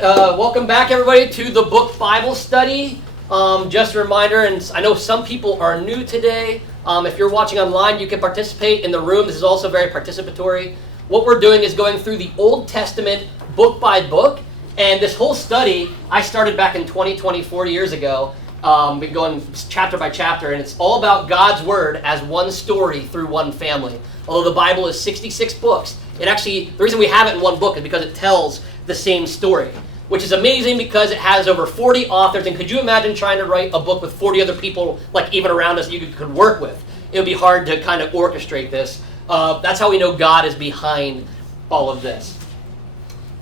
Welcome back, everybody, to the book Bible study. Just a reminder, and I know some people are new today. If you're watching online, you can participate in the room. This is also very participatory. What we're doing is going through the Old Testament book by book, and this whole study I started back in 2020, 4 years ago. Been going chapter by chapter, and it's all about God's Word as one story through one family. Although the Bible is 66 books, the reason we have it in one book is because it tells the same story, which is amazing because it has over 40 authors. And could you imagine trying to write a book with 40 other people, like even around us, you could work with? It would be hard to kind of orchestrate this. That's how we know God is behind all of this.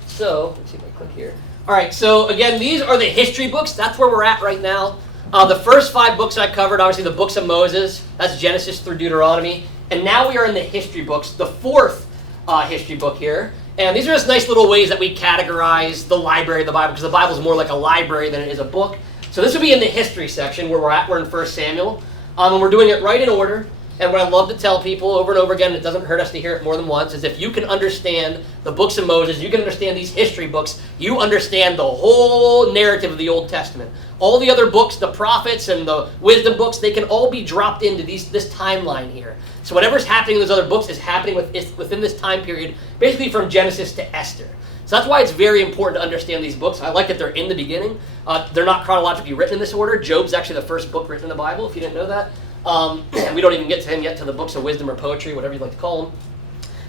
So, let's see if I click here. All right, so again, these are the history books. That's where we're at right now. The first 5 books I covered, obviously the books of Moses. That's Genesis through Deuteronomy. And now we are in the history books, the 4th history book here. And these are just nice little ways that we categorize the library of the Bible, because the Bible is more like a library than it is a book. So this would be in the history section where we're at. We're in 1 Samuel. And we're doing it right in order. And what I love to tell people over and over again, it doesn't hurt us to hear it more than once, is if you can understand the books of Moses, you can understand these history books, you understand the whole narrative of the Old Testament. All the other books, the prophets and the wisdom books, they can all be dropped into this timeline here. So whatever's happening in those other books is happening within this time period, basically from Genesis to Esther. So that's why it's very important to understand these books. I like that they're in the beginning. They're not chronologically written in this order. Job's actually the first book written in the Bible, if you didn't know that. And we don't even get to him yet, to the books of wisdom or poetry, whatever you'd like to call them.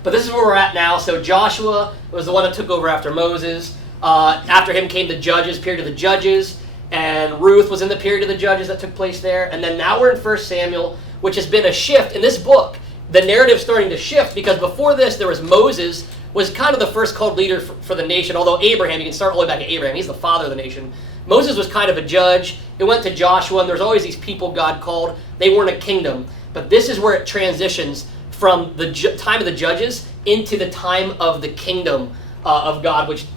But this is where we're at now. So Joshua was the one that took over after Moses. After him came the Judges, period of the Judges. And Ruth was in the period of the Judges that took place there. And then now we're in 1 Samuel, which has been a shift. In this book, the narrative's starting to shift, because before this, there was Moses, was kind of the first called leader for the nation. Although Abraham, you can start all the way back at Abraham. He's the father of the nation. Moses was kind of a judge. It went to Joshua, and there's always these people God called. They weren't a kingdom. But this is where it transitions from the time of the judges into the time of the kingdom of God, which,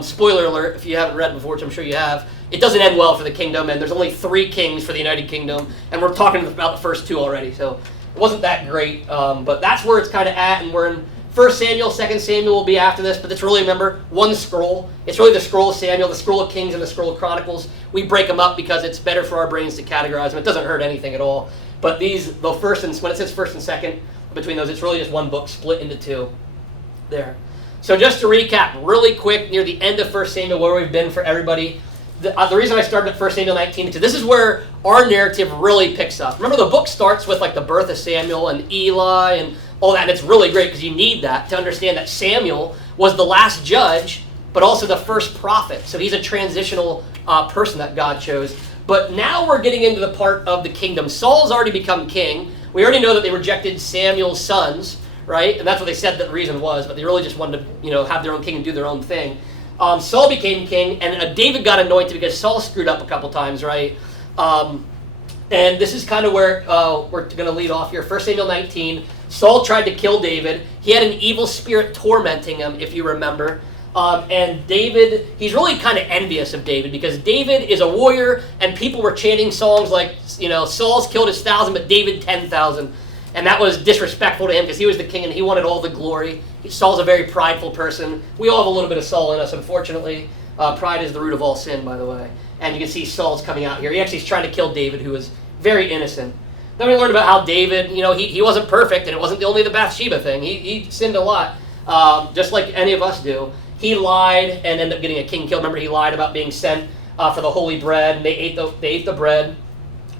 spoiler alert, if you haven't read before, which I'm sure you have, it doesn't end well for the kingdom, and there's only 3 kings for the United Kingdom, and we're talking about the first 2 already, so it wasn't that great. But that's where it's kind of at, and we're in 1 Samuel, 2 Samuel will be after this, but it's really, remember, one scroll. It's really the scroll of Samuel, the scroll of Kings, and the scroll of Chronicles. We break them up because it's better for our brains to categorize them. It doesn't hurt anything at all. But these, the first and when it says first and second, between those, it's really just one book split into 2 there. So just to recap really quick, near the end of 1 Samuel, where we've been for everybody, the reason I started at 1 Samuel 19, because this is where our narrative really picks up. Remember, the book starts with like the birth of Samuel and Eli and all that, and it's really great because you need that to understand that Samuel was the last judge, but also the first prophet. So he's a transitional person that God chose. But now we're getting into the part of the kingdom. Saul's already become king. We already know that they rejected Samuel's sons, right? And that's what they said that the reason was, but they really just wanted to, have their own king and do their own thing. Saul became king, and David got anointed because Saul screwed up a couple times, right? And this is kind of where we're going to lead off here. 1 Samuel 19, Saul tried to kill David. He had an evil spirit tormenting him, if you remember. And David, he's really kind of envious of David, because David is a warrior, and people were chanting songs like, Saul's killed his 1,000, but David 10,000. And that was disrespectful to him because he was the king and he wanted all the glory. Saul's a very prideful person. We all have a little bit of Saul in us, unfortunately. Pride is the root of all sin, by the way. And you can see Saul's coming out here. He actually is trying to kill David, who was very innocent. Then we learned about how David, he wasn't perfect, and it wasn't only the Bathsheba thing. He sinned a lot, just like any of us do. He lied and ended up getting a king killed. Remember, he lied about being sent for the holy bread, and they ate the bread.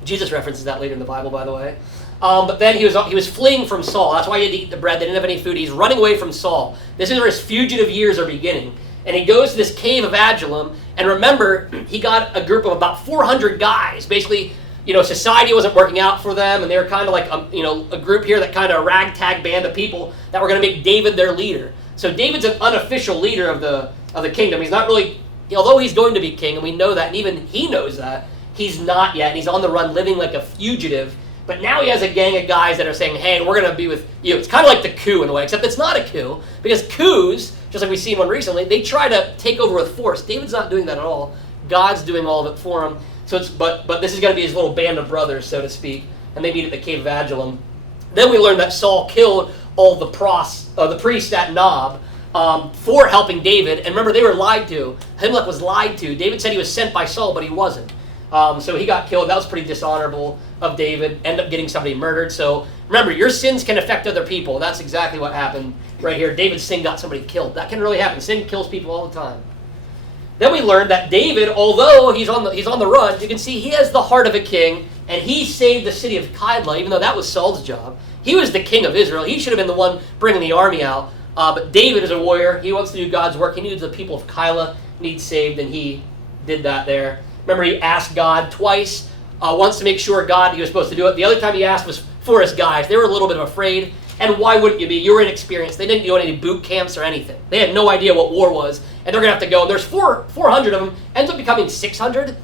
Jesus references that later in the Bible, by the way. But then he was fleeing from Saul. That's why he had to eat the bread. They didn't have any food. He's running away from Saul. This is where his fugitive years are beginning. And he goes to this cave of Adullam. And remember, he got a group of about 400 guys. Basically, society wasn't working out for them. And they were kind of like, a group here that kind of ragtag band of people that were going to make David their leader. So David's an unofficial leader of the kingdom. He's not really, although he's going to be king, and we know that, and even he knows that, he's not yet. And he's on the run, living like a fugitive. But now he has a gang of guys that are saying, hey, we're going to be with you. It's kind of like the coup in a way, except it's not a coup. Because coups, just like we've seen one recently, they try to take over with force. David's not doing that at all. God's doing all of it for him. So but this is going to be his little band of brothers, so to speak. And they meet at the cave of Adullam. Then we learned that Saul killed all the priests at Nob. for helping David. And remember, they were lied to. Ahimelech was lied to. David said he was sent by Saul, but he wasn't. So he got killed. That was pretty dishonorable of David. Ended up getting somebody murdered. So remember, your sins can affect other people. That's exactly what happened right here. David's sin got somebody killed. That can really happen. Sin kills people all the time. Then we learned that David, although he's on the run, you can see he has the heart of a king, and he saved the city of Keilah, even though that was Saul's job. He was the king of Israel. He should have been the one bringing the army out. But David is a warrior. He wants to do God's work. He needs the people of Keilah need saved, and he did that there. Remember, he asked God twice. Once to make sure he was supposed to do it. The other time he asked was for his guys. They were a little bit afraid. And why wouldn't you be? You were inexperienced. They didn't go in any boot camps or anything. They had no idea what war was. And they're going to have to go. And there's 400 of them. Ends up becoming 600.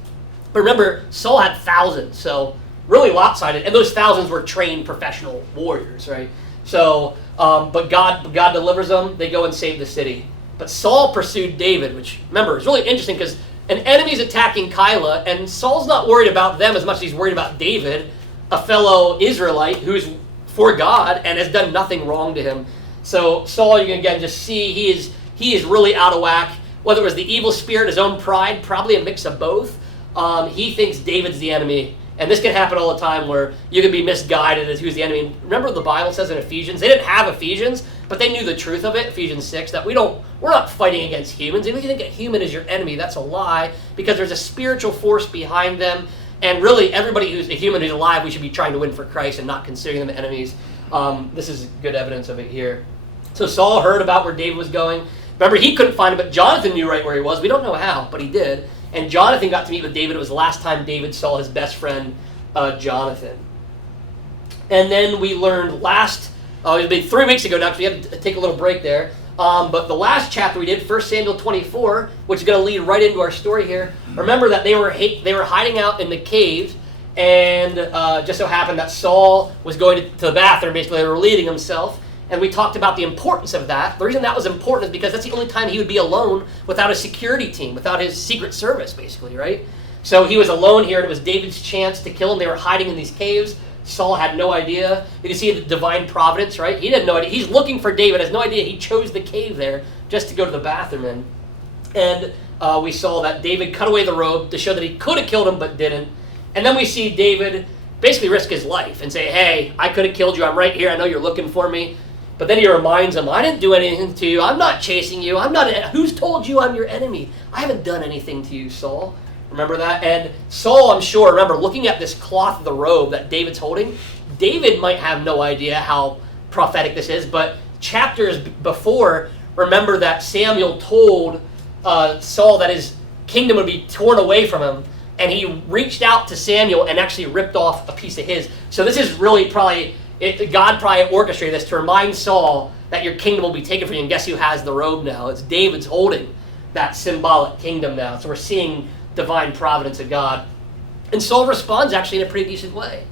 But remember, Saul had thousands. So really lopsided. And those thousands were trained professional warriors, right? So, but God delivers them. They go and save the city. But Saul pursued David, which, remember, is really interesting because an enemy's attacking Keilah, and Saul's not worried about them as much as he's worried about David, a fellow Israelite who's for God and has done nothing wrong to him. So Saul, you can again just see he is really out of whack. Whether it was the evil spirit, his own pride, probably a mix of both. He thinks David's the enemy. And this can happen all the time where you can be misguided as who's the enemy. Remember what the Bible says in Ephesians? They didn't have Ephesians, but they knew the truth of it, Ephesians 6, that we're not fighting against humans. And if you think a human is your enemy, that's a lie, because there's a spiritual force behind them. And really, everybody who's a human who's alive, we should be trying to win for Christ and not considering them enemies. This is good evidence of it here. So Saul heard about where David was going. Remember, he couldn't find him, but Jonathan knew right where he was. We don't know how, but he did. And Jonathan got to meet with David. It was the last time David saw his best friend, Jonathan. And then we learned it was 3 weeks ago now, because we had to take a little break there. But the last chapter we did, 1 Samuel 24, which is going to lead right into our story here. Remember that they were hiding out in the cave, and just so happened that Saul was going to the bathroom, basically, they were relieving himself. And we talked about the importance of that. The reason that was important is because that's the only time he would be alone without a security team, without his secret service, basically, right? So he was alone here, and it was David's chance to kill him. They were hiding in these caves. Saul had no idea. You can see the divine providence, right? He didn't know it. He's looking for David, has no idea. He chose the cave there just to go to the bathroom in. And we saw that David cut away the robe to show that he could have killed him, but didn't. And then we see David basically risk his life and say, hey, I could have killed you. I'm right here. I know you're looking for me. But then he reminds him, I didn't do anything to you. I'm not chasing you. Who's told you I'm your enemy? I haven't done anything to you, Saul. Remember that? And Saul, I'm sure, remember, looking at this cloth of the robe that David's holding, David might have no idea how prophetic this is, but chapters before, remember that Samuel told Saul that his kingdom would be torn away from him, and he reached out to Samuel and actually ripped off a piece of his. So this is really God probably orchestrated this to remind Saul that your kingdom will be taken from you, and guess who has the robe now? It's David's holding that symbolic kingdom now. So we're seeing divine providence of God. And Saul responds actually in a pretty decent way.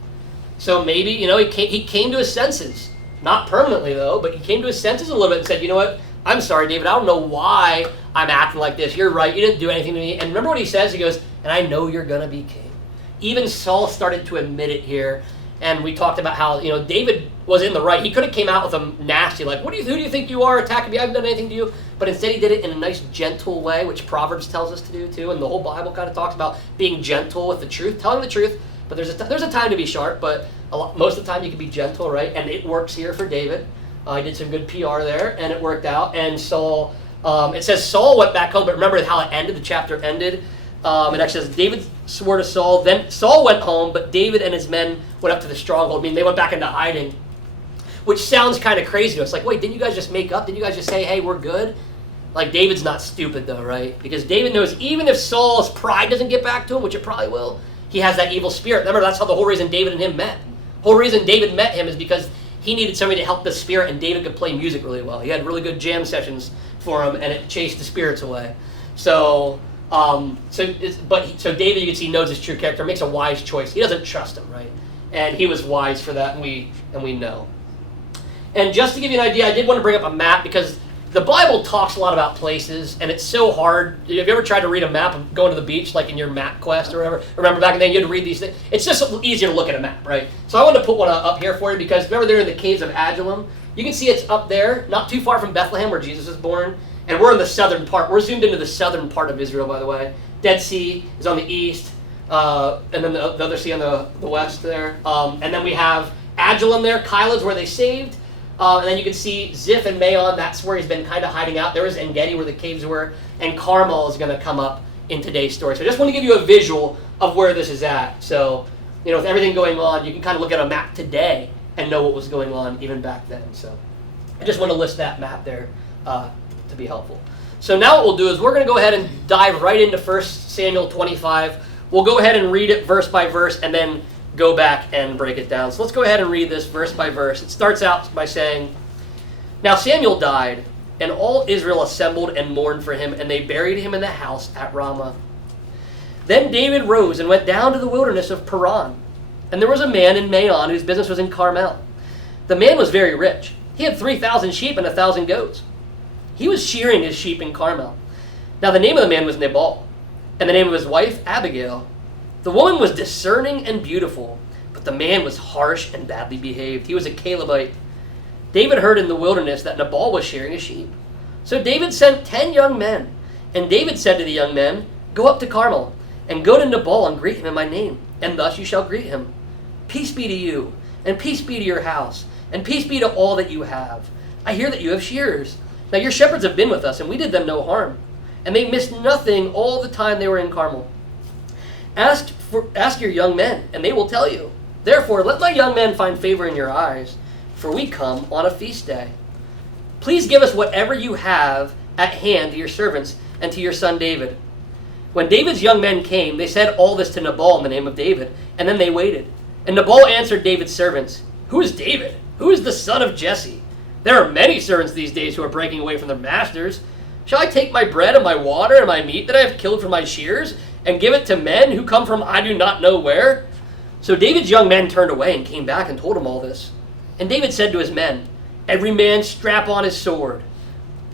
So maybe, he came to his senses. Not permanently, though, but he came to his senses a little bit and said, you know what? I'm sorry, David. I don't know why I'm acting like this. You're right. You didn't do anything to me. And remember what he says? He goes, and I know you're going to be king. Even Saul started to admit it here. And we talked about how, David was in the right. He could have came out with him nasty, like, who do you think you are attacking me? I haven't done anything to you. But instead he did it in a nice, gentle way, which Proverbs tells us to do too. And the whole Bible kind of talks about being gentle with the truth, telling the truth. But there's a time to be sharp, but most of the time you can be gentle, right? And it works here for David. He did some good PR there, and it worked out. And Saul, it says Saul went back home, but remember how it ended, the chapter ended. It actually says, David swore to Saul. Then Saul went home, but David and his men went up to the stronghold. I mean, they went back into hiding, which sounds kind of crazy to us. Like, wait, didn't you guys just make up? Didn't you guys just say, hey, we're good? Like, David's not stupid, though, right? Because David knows even if Saul's pride doesn't get back to him, which it probably will, he has that evil spirit. Remember, that's how the whole reason David and him met. The whole reason David met him is because he needed somebody to help the spirit, and David could play music really well. He had really good jam sessions for him, and it chased the spirits away. So David, you can see, knows his true character, makes a wise choice. He doesn't trust him, right? And he was wise for that, and we know. And just to give you an idea, I did want to bring up a map because the Bible talks a lot about places, and it's so hard. Have you ever tried to read a map of going to the beach, like in your map quest or whatever? Remember back then you had to read these things? It's just easier to look at a map, right? So I wanted to put one up here for you because remember they're in the caves of Adullam, You can see it's up there, not too far from Bethlehem where Jesus was born. And we're in the southern part. We're zoomed into the southern part of Israel, by the way. Dead Sea is on the east, and then the other sea on the west there. And then we have Adullam there. Kyla's where they saved. And then you can see Ziph and Maon. That's where he's been kind of hiding out. There was En-Gedi where the caves were. And Carmel is going to come up in today's story. So I just want to give you a visual of where this is at. So, with everything going on, you can kind of look at a map today and know what was going on even back then. So I just want to list that map there to be helpful. So now what we'll do is we're going to go ahead and dive right into 1 Samuel 25. We'll go ahead and read it verse by verse and then go back and break it down. So let's go ahead and read this verse by verse. It starts out by saying, "Now Samuel died, and all Israel assembled and mourned for him, and they buried him in the house at Ramah. Then David rose and went down to the wilderness of Paran. And there was a man in Maon whose business was in Carmel. The man was very rich. He had 3,000 sheep and 1,000 goats. He was shearing his sheep in Carmel. Now the name of the man was Nabal, and the name of his wife Abigail. The woman was discerning and beautiful, but the man was harsh and badly behaved. He was a Calebite. David heard in the wilderness that Nabal was shearing his sheep. So David sent 10 young men, and David said to the young men, 'Go up to Carmel, and go to Nabal and greet him in my name, and thus you shall greet him. Peace be to you, and peace be to your house, and peace be to all that you have. I hear that you have shearers. Now your shepherds have been with us, and we did them no harm, and they missed nothing all the time they were in Carmel. Ask your young men, and they will tell you. Therefore, let my young men find favor in your eyes, for we come on a feast day. Please give us whatever you have at hand to your servants and to your son David.' When David's young men came, they said all this to Nabal in the name of David, and then they waited. And Nabal answered David's servants, 'Who is David? Who is the son of Jesse? There are many servants these days who are breaking away from their masters. Shall I take my bread and my water and my meat that I have killed for my shears and give it to men who come from I do not know where?' So David's young men turned away and came back and told him all this. And David said to his men, 'Every man strap on his sword.'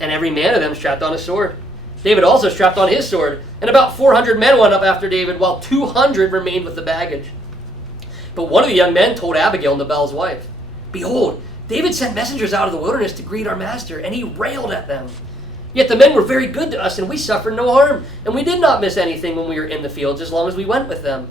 And every man of them strapped on his sword. David also strapped on his sword, and about 400 men went up after David, while 200 remained with the baggage. But one of the young men told Abigail, Nabal's wife, 'Behold, David sent messengers out of the wilderness to greet our master, and he railed at them. Yet the men were very good to us, and we suffered no harm, and we did not miss anything when we were in the fields, as long as we went with them.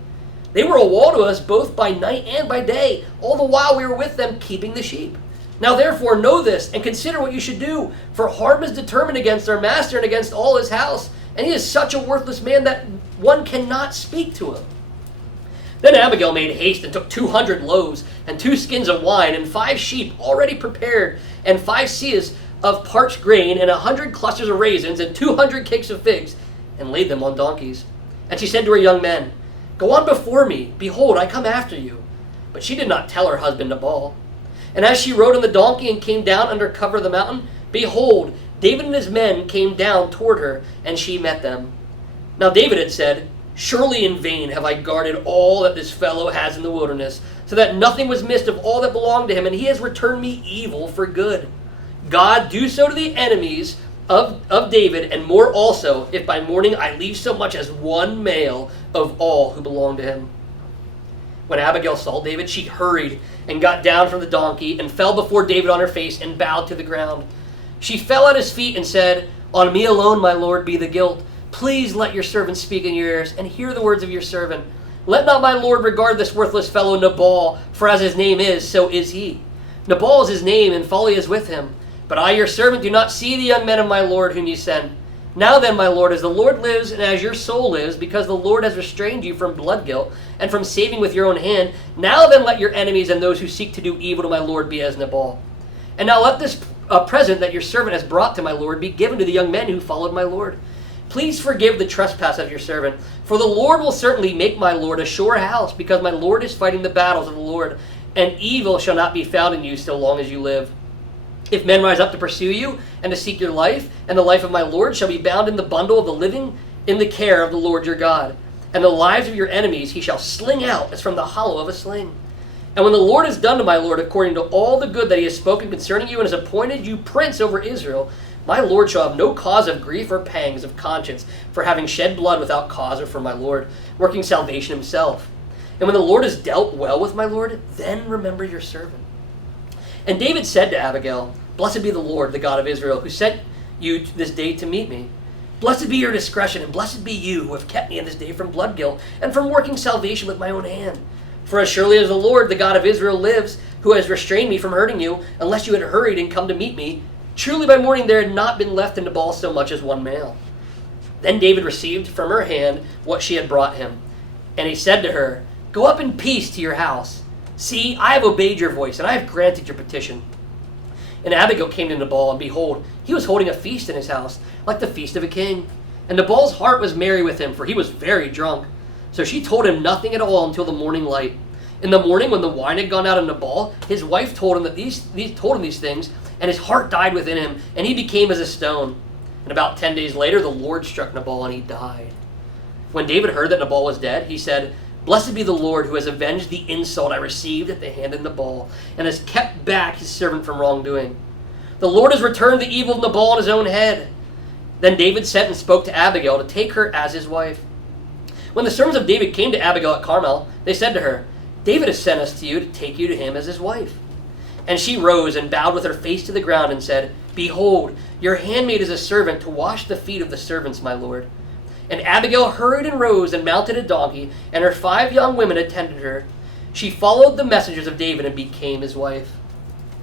They were a wall to us both by night and by day, all the while we were with them keeping the sheep. Now therefore know this, and consider what you should do, for harm is determined against our master and against all his house, and he is such a worthless man that one cannot speak to him.' Then Abigail made haste and took 200 loaves and 2 skins of wine and 5 sheep already prepared and 5 seahs of parched grain and 100 clusters of raisins and 200 cakes of figs and laid them on donkeys. And she said to her young men, 'Go on before me. Behold, I come after you.' But she did not tell her husband Nabal. And as she rode on the donkey and came down under cover of the mountain, behold, David and his men came down toward her, and she met them. Now David had said, 'Surely in vain have I guarded all that this fellow has in the wilderness, so that nothing was missed of all that belonged to him, and he has returned me evil for good. God do so to the enemies of David, and more also, if by morning I leave so much as one male of all who belong to him.' When Abigail saw David, she hurried and got down from the donkey and fell before David on her face and bowed to the ground. She fell at his feet and said, 'On me alone, my lord, be the guilt. Please let your servant speak in your ears and hear the words of your servant. Let not my lord regard this worthless fellow Nabal, for as his name is, so is he. Nabal is his name, and folly is with him. But I, your servant, do not see the young men of my lord whom you send. Now then, my lord, as the Lord lives and as your soul lives, because the Lord has restrained you from blood guilt and from saving with your own hand, now then let your enemies and those who seek to do evil to my lord be as Nabal. And now let this present that your servant has brought to my lord be given to the young men who followed my lord. Please forgive the trespass of your servant, for the Lord will certainly make my lord a sure house, because my lord is fighting the battles of the Lord, and evil shall not be found in you so long as you live. If men rise up to pursue you and to seek your life, and the life of my lord shall be bound in the bundle of the living in the care of the Lord your God. And the lives of your enemies he shall sling out as from the hollow of a sling. And when the Lord has done to my lord according to all the good that he has spoken concerning you, and has appointed you prince over Israel, my lord shall have no cause of grief or pangs of conscience for having shed blood without cause or for my lord, working salvation himself. And when the Lord has dealt well with my lord, then remember your servant. And David said to Abigail, "Blessed be the Lord, the God of Israel, who sent you this day to meet me. Blessed be your discretion, and blessed be you who have kept me in this day from blood guilt and from working salvation with my own hand. For as surely as the Lord, the God of Israel, lives, who has restrained me from hurting you, unless you had hurried and come to meet me, truly by morning there had not been left in Nabal so much as one male." Then David received from her hand what she had brought him. And he said to her, "Go up in peace to your house. See, I have obeyed your voice, and I have granted your petition." And Abigail came to Nabal, and behold, he was holding a feast in his house, like the feast of a king. And Nabal's heart was merry with him, for he was very drunk. So she told him nothing at all until the morning light. In the morning, when the wine had gone out of Nabal, his wife told him these things, and his heart died within him, and he became as a stone. And about 10 days later, the Lord struck Nabal, and he died. When David heard that Nabal was dead, he said, "Blessed be the Lord, who has avenged the insult I received at the hand of Nabal, and has kept back his servant from wrongdoing. The Lord has returned the evil of Nabal on his own head." Then David sent and spoke to Abigail to take her as his wife. When the servants of David came to Abigail at Carmel, they said to her, "David has sent us to you to take you to him as his wife." And she rose and bowed with her face to the ground and said, "Behold, your handmaid is a servant to wash the feet of the servants, my lord." And Abigail hurried and rose and mounted a donkey, and her 5 young women attended her. She followed the messengers of David and became his wife.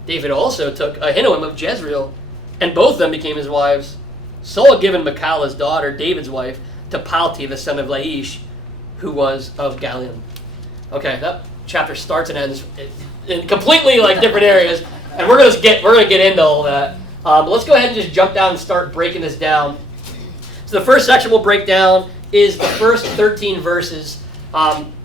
David also took Ahinoam of Jezreel, and both of them became his wives. Saul had given Michal, his daughter, David's wife, to Palti, the son of Laish, who was of Galium. Okay, that chapter starts and ends in completely like different areas, and we're gonna get into all that. But let's go ahead and just jump down and start breaking this down. So the first section we'll break down is the first 13 verses,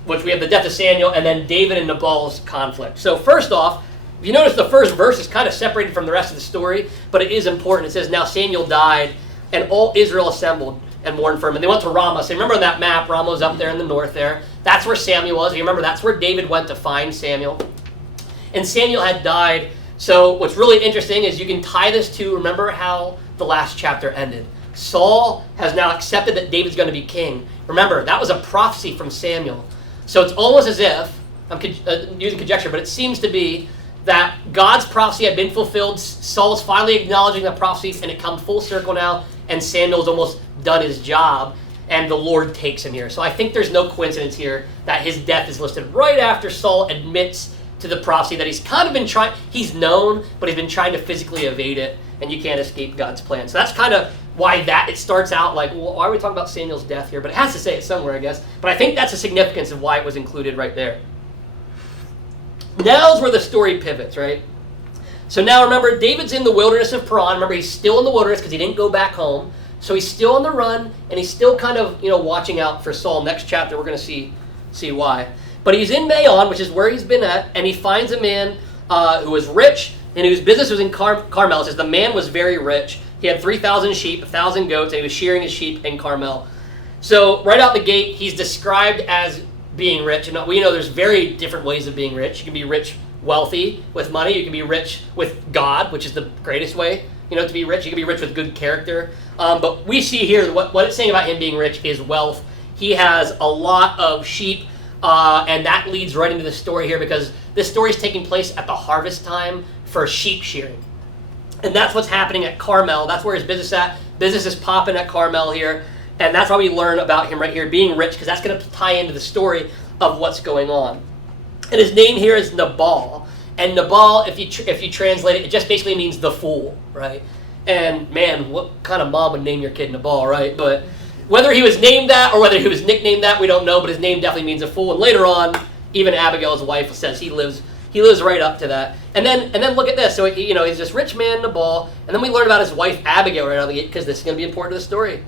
which we have the death of Samuel and then David and Nabal's conflict. So first off, if you notice, the first verse is kind of separated from the rest of the story, but it is important. It says, "Now Samuel died, and all Israel assembled and mourned for him." And they went to Ramah. So remember on that map, Ramah was up there in the north there. That's where Samuel was. You remember that's where David went to find Samuel. And Samuel had died. So what's really interesting is you can tie this to, remember how the last chapter ended. Saul has now accepted that David's going to be king. Remember, that was a prophecy from Samuel. So it's almost as if, I'm using conjecture, but it seems to be that God's prophecy had been fulfilled. Saul's finally acknowledging the prophecy, and it comes full circle now, and Samuel's almost done his job, and the Lord takes him here. So I think there's no coincidence here that his death is listed right after Saul admits to the prophecy that he's kind of been trying, he's known, but he's been trying to physically evade it, and you can't escape God's plan. So that's kind of why it starts out like, well, why are we talking about Samuel's death here? But it has to say it somewhere, I guess. But I think that's the significance of why it was included right there. Now's where the story pivots, right? So now remember, David's in the wilderness of Paran. Remember, he's still in the wilderness because he didn't go back home. So he's still on the run, and he's still kind of, watching out for Saul. Next chapter, we're going to see why. But he's in Maon, which is where he's been at, and he finds a man who was rich and whose business was in Carmel. It says the man was very rich. He had 3,000 sheep, 1,000 goats, and he was shearing his sheep in Carmel. So right out the gate, he's described as being rich. And we know there's very different ways of being rich. You can be rich, wealthy, with money. You can be rich with God, which is the greatest way, to be rich. You can be rich with good character. But we see here, what it's saying about him being rich is wealth. He has a lot of sheep, and that leads right into the story here because this story is taking place at the harvest time for sheep shearing. And that's what's happening at Carmel. That's where his business is at. Business is popping at Carmel here. And that's why we learn about him right here being rich, because that's going to tie into the story of what's going on. And his name here is Nabal. And Nabal, if you translate it, it just basically means the fool, right? And man, what kind of mom would name your kid Nabal, right? But whether he was named that or whether he was nicknamed that, we don't know. But his name definitely means a fool. And later on, even Abigail's wife says he lives right up to that. And then look at this. So he's this rich man, Nabal, and then we learn about his wife Abigail right out of the gate because this is going to be important to the story.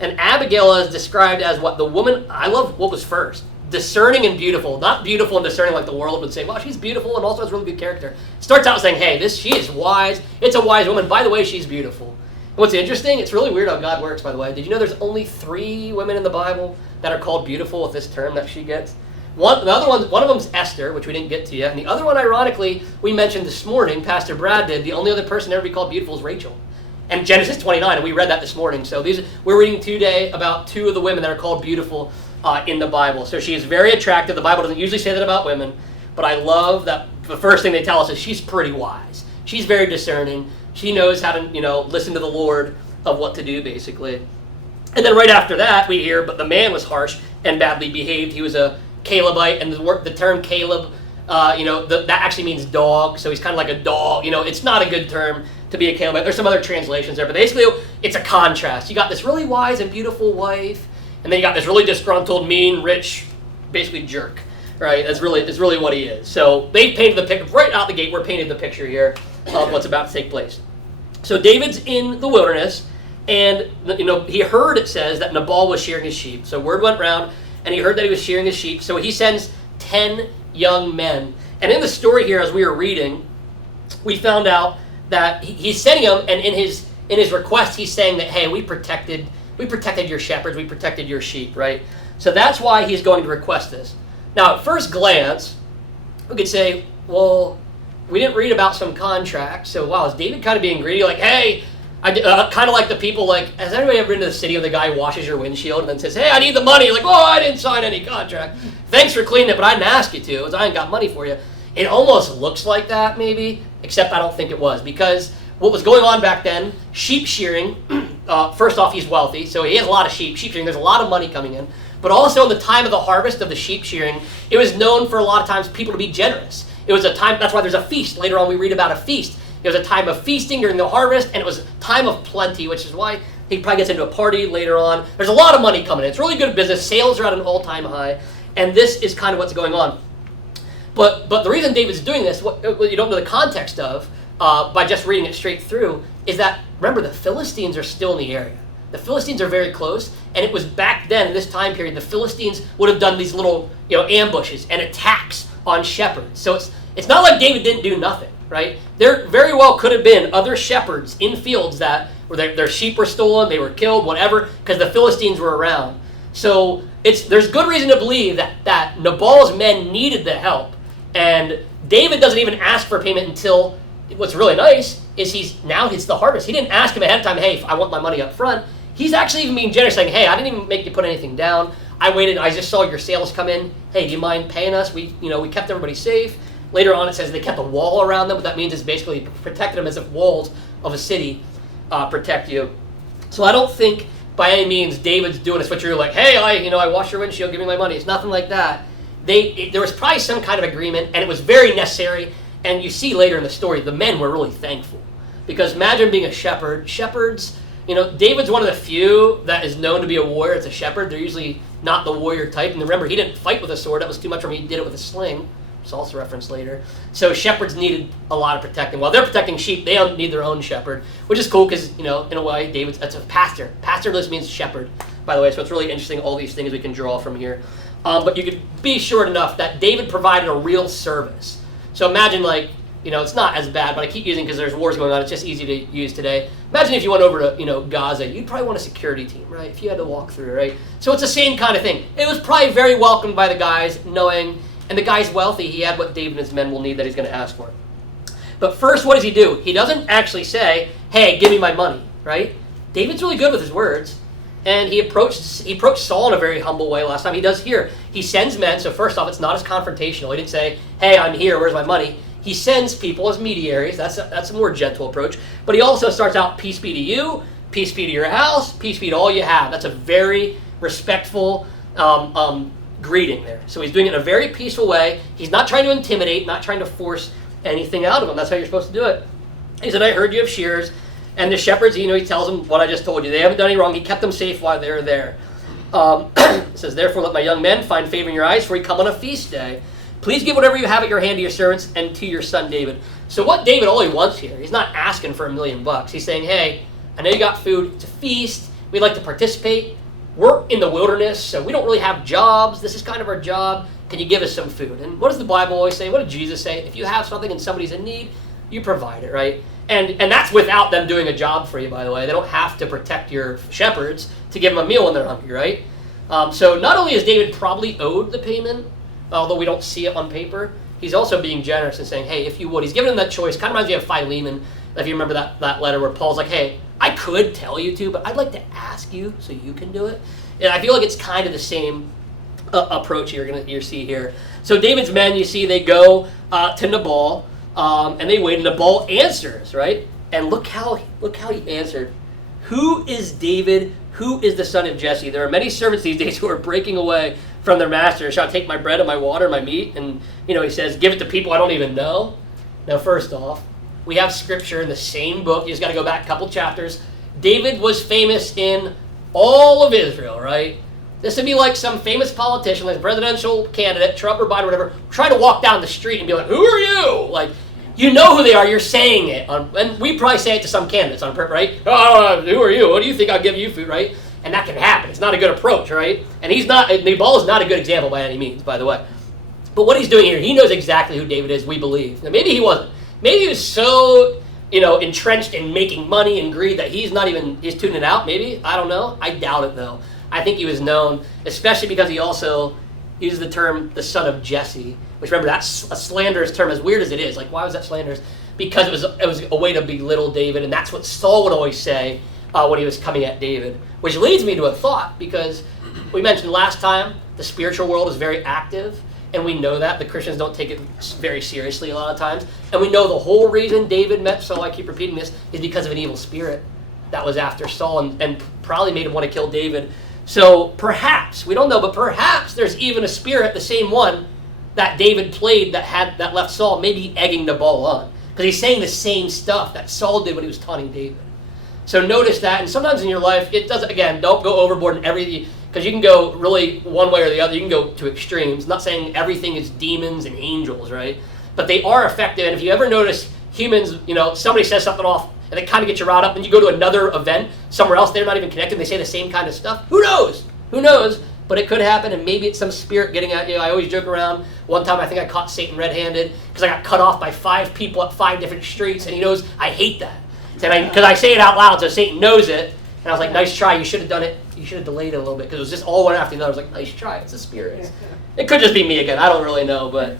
And Abigail is described as what? The woman, I love what was first. Discerning and beautiful. Not beautiful and discerning like the world would say, wow, she's beautiful and also has really good character. Starts out saying, hey, she is wise. It's a wise woman. By the way, she's beautiful. And what's interesting, it's really weird how God works, by the way. Did you know there's only 3 women in the Bible that are called beautiful with this term that she gets? One of them's Esther, which we didn't get to yet. And the other one, ironically, we mentioned this morning, Pastor Brad did. The only other person to ever be called beautiful is Rachel. And Genesis 29, and we read that this morning. So we're reading today about 2 of the women that are called beautiful in the Bible. So she is very attractive. The Bible doesn't usually say that about women, but I love that the first thing they tell us is she's pretty wise. She's very discerning. She knows how to, listen to the Lord of what to do, basically. And then right after that, we hear, but the man was harsh and badly behaved. He was a Calebite, and the term Caleb, that actually means dog. So he's kind of like a dog. It's not a good term to be a Calebite. There's some other translations there, but basically it's a contrast. You got this really wise and beautiful wife, and then you got this really disgruntled, mean, rich, basically jerk. Right? That's really what he is. So they painted the picture right out the gate. We're painting the picture here of what's about to take place. So David's in the wilderness, and he heard, it says, that Nabal was shearing his sheep. So word went round, and he heard that he was shearing his sheep. So he sends 10 young men. And in the story here, as we were reading, we found out that he's sending them, and in his request, he's saying that, hey, we protected your shepherds, we protected your sheep, right? So that's why he's going to request this. Now, at first glance, we could say, well, we didn't read about some contract, so wow, is David kind of being greedy? Like, hey, kind of like the people, like, has anybody ever been to the city where the guy washes your windshield and then says, hey, I need the money? Like, oh, I didn't sign any contract. Thanks for cleaning it, but I didn't ask you to. I ain't got money for you. It almost looks like that, maybe, except I don't think it was, because what was going on back then, sheep shearing, first off, he's wealthy, so he has a lot of sheep shearing. There's a lot of money coming in. But also in the time of the harvest of the sheep shearing, it was known for a lot of times people to be generous. It was a time, that's why there's a feast. Later on we read about a feast. It was a time of feasting during the harvest, and it was a time of plenty, which is why he probably gets into a party later on. There's a lot of money coming in. It's really good business. Sales are at an all-time high, and this is kind of what's going on. But the reason David's doing this, what you don't know the context of, by just reading it straight through, is that, remember, the Philistines are still in the area. The Philistines are very close, and it was back then, in this time period, the Philistines would have done these little ambushes and attacks on shepherds. So it's not like David didn't do nothing, right? There very well could have been other shepherds in fields that where their sheep were stolen, they were killed, whatever, because the Philistines were around. So there's good reason to believe that Nabal's men needed the help, and David doesn't even ask for payment until, what's really nice is now it's the harvest. He didn't ask him ahead of time, hey, I want my money up front. He's actually even being generous, saying, hey, I didn't even make you put anything down. I waited, I just saw your sales come in. Hey, do you mind paying us? We kept everybody safe. Later on it says they kept a wall around them. What that means is basically protected them as if walls of a city protect you. So I don't think by any means David's doing a switcheroo like, hey, I washed your windshield, give me my money. It's nothing like that. There was probably some kind of agreement, and it was very necessary. And you see later in the story, the men were really thankful. Because imagine being a shepherd. Shepherds, David's one of the few that is known to be a warrior. It's a shepherd. They're usually not the warrior type. And remember, he didn't fight with a sword. That was too much for him. He did it with a sling. It's also referenced later. So shepherds needed a lot of protecting. While they're protecting sheep, they don't need their own shepherd, which is cool because, in a way, that's a pastor. Pastor list means shepherd, by the way. So it's really interesting, all these things we can draw from here. But you could be sure enough that David provided a real service. So imagine, it's not as bad, but I keep using because there's wars going on. It's just easy to use today. Imagine if you went over to, Gaza. You'd probably want a security team, right? If you had to walk through, right? So it's the same kind of thing. It was probably very welcomed by the guys, knowing, and the guy's wealthy. He had what David and his men will need that he's going to ask for. But first, what does he do? He doesn't actually say, hey, give me my money, right? David's really good with his words. And he approached Saul in a very humble way last time. He does here. He sends men. So first off, it's not as confrontational. He didn't say, hey, I'm here. Where's my money? He sends people as mediaries. That's a more gentle approach. But he also starts out, peace be to you, peace be to your house, peace be to all you have. That's a very respectful greeting there. So he's doing it in a very peaceful way. He's not trying to intimidate, not trying to force anything out of him. That's how you're supposed to do it. He said, I heard you have shears. And the shepherds, he tells them what I just told you. They haven't done any wrong. He kept them safe while they were there. It says, therefore let my young men find favor in your eyes, for we come on a feast day. Please give whatever you have at your hand to your servants and to your son David. So what David all he wants here, he's not asking for $1 million. He's saying, hey, I know you got food. It's a feast. We'd like to participate. We're in the wilderness, so we don't really have jobs. This is kind of our job. Can you give us some food? And what does the Bible always say? What did Jesus say? If you have something and somebody's in need, you provide it, right? And that's without them doing a job for you, by the way. They don't have to protect your shepherds to give them a meal when they're hungry, right? So not only is David probably owed the payment, although we don't see it on paper, he's also being generous and saying, hey, if you would. He's giving them that choice. Kind of reminds me of Philemon, if you remember that letter where Paul's like, hey, I could tell you to, but I'd like to ask you so you can do it. And I feel like it's kind of the same approach you see here. So David's men, you see, they go to Nabal, and they wait. And Nabal answers, right? And look how he answered. Who is David? Who is the son of Jesse? There are many servants these days who are breaking away from their master. Shall I take my bread and my water and my meat? And he says, give it to people I don't even know. Now, first off, we have scripture in the same book. You just got to go back a couple chapters. David was famous in all of Israel, right? This would be like some famous politician, like a presidential candidate, Trump or Biden or whatever, try to walk down the street and be like, who are you? Like, you know who they are. You're saying it. And we probably say it to some candidates on purpose, right? Oh, who are you? What do you think? I'll give you food, right? And that can happen. It's not a good approach, right? And Nabal is not a good example by any means, by the way. But what he's doing here, he knows exactly who David is, we believe. Now, maybe he wasn't. Maybe he was so, entrenched in making money and greed that he's tuning it out, maybe. I don't know. I doubt it, though. I think he was known, especially because he also used the term the son of Jesse, which, remember, that's a slanderous term, as weird as it is. Like, why was that slanderous? Because it was a way to belittle David, and that's what Saul would always say when he was coming at David. Which leads me to a thought, because we mentioned last time the spiritual world is very active, and we know that. The Christians don't take it very seriously a lot of times. And we know the whole reason David met Saul, I keep repeating this, is because of an evil spirit that was after Saul and probably made him want to kill David. So perhaps, we don't know, but perhaps there's even a spirit, the same one that David played that left Saul, maybe egging Nabal on. Because he's saying the same stuff that Saul did when he was taunting David. So notice that, and sometimes in your life, it doesn't, again, don't go overboard in everything, because you can go really one way or the other. You can go to extremes. Not saying everything is demons and angels, right? But they are effective, and if you ever notice humans, somebody says something off, and they kind of get you riled up, and you go to another event somewhere else, they're not even connected, and they say the same kind of stuff. Who knows? Who knows? But it could happen, and maybe it's some spirit getting at you. I always joke around. One time I think I caught Satan red-handed because I got cut off by 5 people at 5 different streets, and he knows I hate that. Because I say it out loud, so Satan knows it. And I was like, nice try. You should have done it. You should have delayed it a little bit, because it was just all one after the other. I was like, nice try. It's a spirit. It could just be me again. I don't really know, but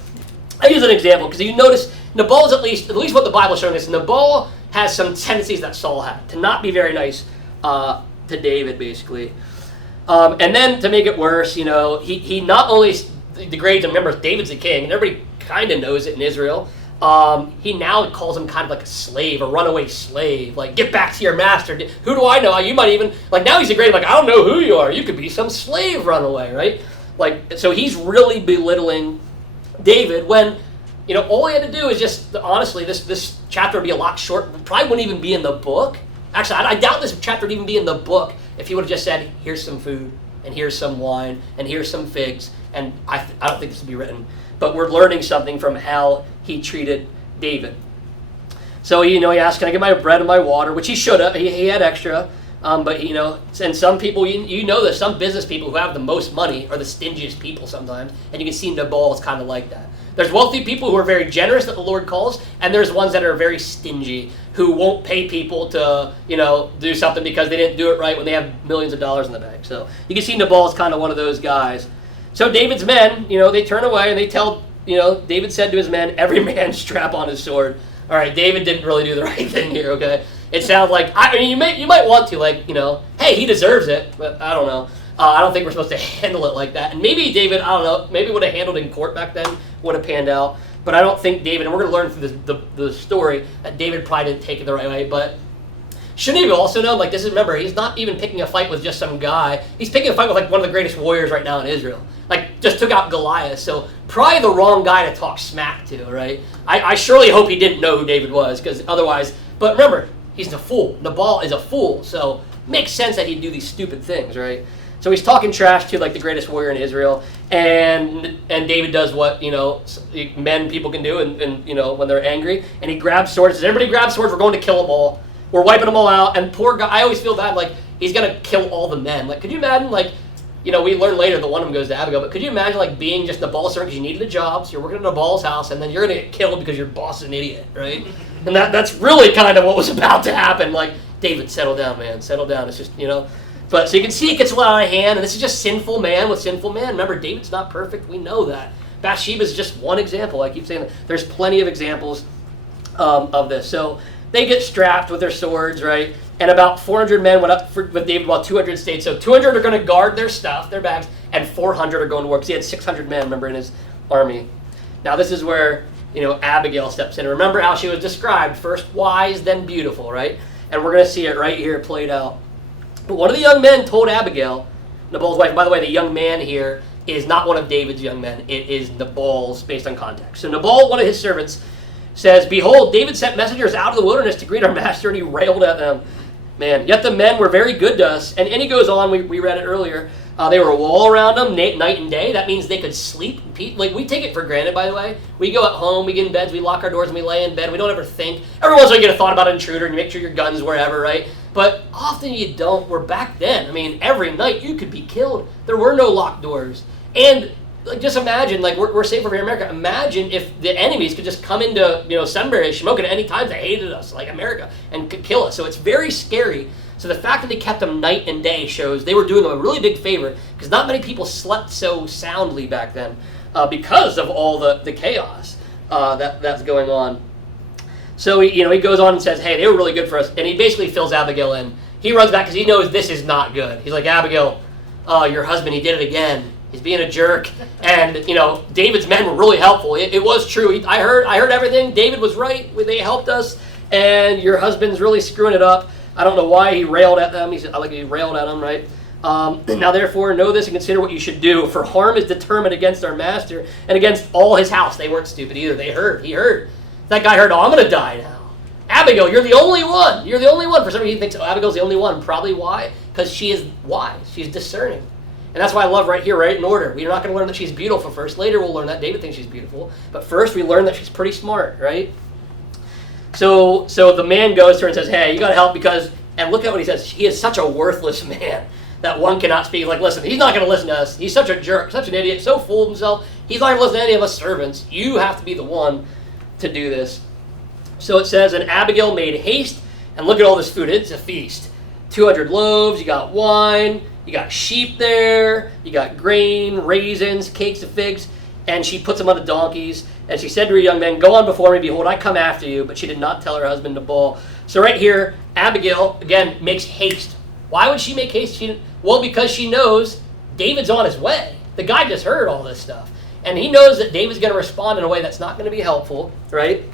I use an example because you notice Nabal's at least what the Bible's showing us. Nabal has some tendencies that Saul had to not be very nice to David, basically. And then to make it worse, he not only degrades him. Remember, David's the king, and everybody kind of knows it in Israel. He now calls him kind of like a slave, a runaway slave. Like, get back to your master. Who do I know? You might even, now he's degrading, I don't know who you are. You could be some slave runaway, right? So he's really belittling David when, all he had to do is just, honestly, this chapter would be a lot short. Probably wouldn't even be in the book. Actually, I doubt this chapter would even be in the book if he would have just said, here's some food, and here's some wine, and here's some figs. And I don't think this would be written. But we're learning something from how he treated David. So, he asked, can I get my bread and my water? Which he should have. He had extra. But, and some people, you know this, some business people who have the most money are the stingiest people sometimes. And you can see Nabal is kind of like that. There's wealthy people who are very generous that the Lord calls, and there's ones that are very stingy who won't pay people to, do something because they didn't do it right when they have millions of dollars in the bank. So you can see Nabal is kind of one of those guys. So David's men, they turn away and they tell, David said to his men, every man strap on his sword. All right, David didn't really do the right thing here, okay? It sounds like, you might want to, hey, he deserves it, but I don't know. I don't think we're supposed to handle it like that. And maybe David, I don't know, maybe would have handled it in court back then, would have panned out. But I don't think David, and we're going to learn through the story, that David probably didn't take it the right way. But shouldn't he also know, remember, he's not even picking a fight with just some guy. He's picking a fight with, one of the greatest warriors right now in Israel. Just took out Goliath. So probably the wrong guy to talk smack to, right? I surely hope he didn't know who David was, because otherwise, but remember, he's a fool. Nabal is a fool. So it makes sense that he'd do these stupid things, right? So he's talking trash to the greatest warrior in Israel, and David does what people can do, and when they're angry, and he grabs swords. Says, everybody grab swords. We're going to kill them all. We're wiping them all out. And poor guy, I always feel bad. He's gonna kill all the men. Could you imagine? We learn later that one of them goes to Abigail, but could you imagine being just Nabal's servant because you needed a job, so you're working at Nabal's house, and then you're gonna get killed because your boss is an idiot, right? And that's really kind of what was about to happen. David, settle down, man, settle down. It's just But so you can see it gets a lot out of hand, and this is just sinful man with sinful man. Remember, David's not perfect. We know that. Bathsheba is just one example. I keep saying that. There's plenty of examples of this. So they get strapped with their swords, right? And about 400 men went up with David while 200 stayed. So 200 are going to guard their stuff, their bags, and 400 are going to war because he had 600 men, remember, in his army. Now this is where, Abigail steps in. Remember how she was described, first wise, then beautiful, right? And we're going to see it right here played out. But one of the young men told Abigail, Nabal's wife, and by the way, the young man here is not one of David's young men. It is Nabal's, based on context. So Nabal, one of his servants, says, "Behold, David sent messengers out of the wilderness to greet our master, and he railed at them. Man, yet the men were very good to us." And he goes on, we read it earlier. They were a wall around them night and day. That means they could sleep. Like, we take it for granted, by the way. We go at home, we get in beds, we lock our doors, and we lay in bed. We don't ever think. Every once in a while you get a thought about an intruder, and you make sure your gun's wherever, right? But often you don't. We're back then. I mean, every night you could be killed. There were no locked doors. And just imagine, we're safe over here in America. Imagine if the enemies could just come into, Sunbury, Shamokin at any time. They hated us, like America, and could kill us. So it's very scary. So the fact that they kept them night and day shows they were doing them a really big favor, because not many people slept so soundly back then because of all the chaos that's going on. So he goes on and says, hey, they were really good for us. And he basically fills Abigail in. He runs back because he knows this is not good. He's like, Abigail, your husband, he did it again. He's being a jerk. And, David's men were really helpful. It was true. I heard everything. David was right. They helped us. And your husband's really screwing it up. I don't know why he railed at them. He railed at them, right? Now, therefore, know this and consider what you should do. For harm is determined against our master and against all his house. They weren't stupid either. They heard. He heard. That guy heard, I'm going to die now. Abigail, you're the only one. You're the only one. For some reason, he thinks Abigail's the only one. Probably why? Because she is wise. She's discerning. And that's why I love right here, right in order. We're not going to learn that she's beautiful first. Later, we'll learn that David thinks she's beautiful. But first, we learn that she's pretty smart, right? So the man goes to her and says, hey, you got to help because, and look at what he says, he is such a worthless man that one cannot speak. Like, listen, he's not going to listen to us. He's such a jerk, such an idiot, so full of himself. He's not going to listen to any of us servants. You have to be the one to do this. So it says, and Abigail made haste, and look at all this food. It's a feast. 200 loaves, you got wine, you got sheep there, you got grain, raisins, cakes of figs, and she puts them on the donkeys. And she said to her young men, go on before me, behold, I come after you. But she did not tell her husband Nabal. So right here, Abigail, again, makes haste. Why would she make haste? Well, because she knows David's on his way. The guy just heard all this stuff. And he knows that David's going to respond in a way that's not going to be helpful, right?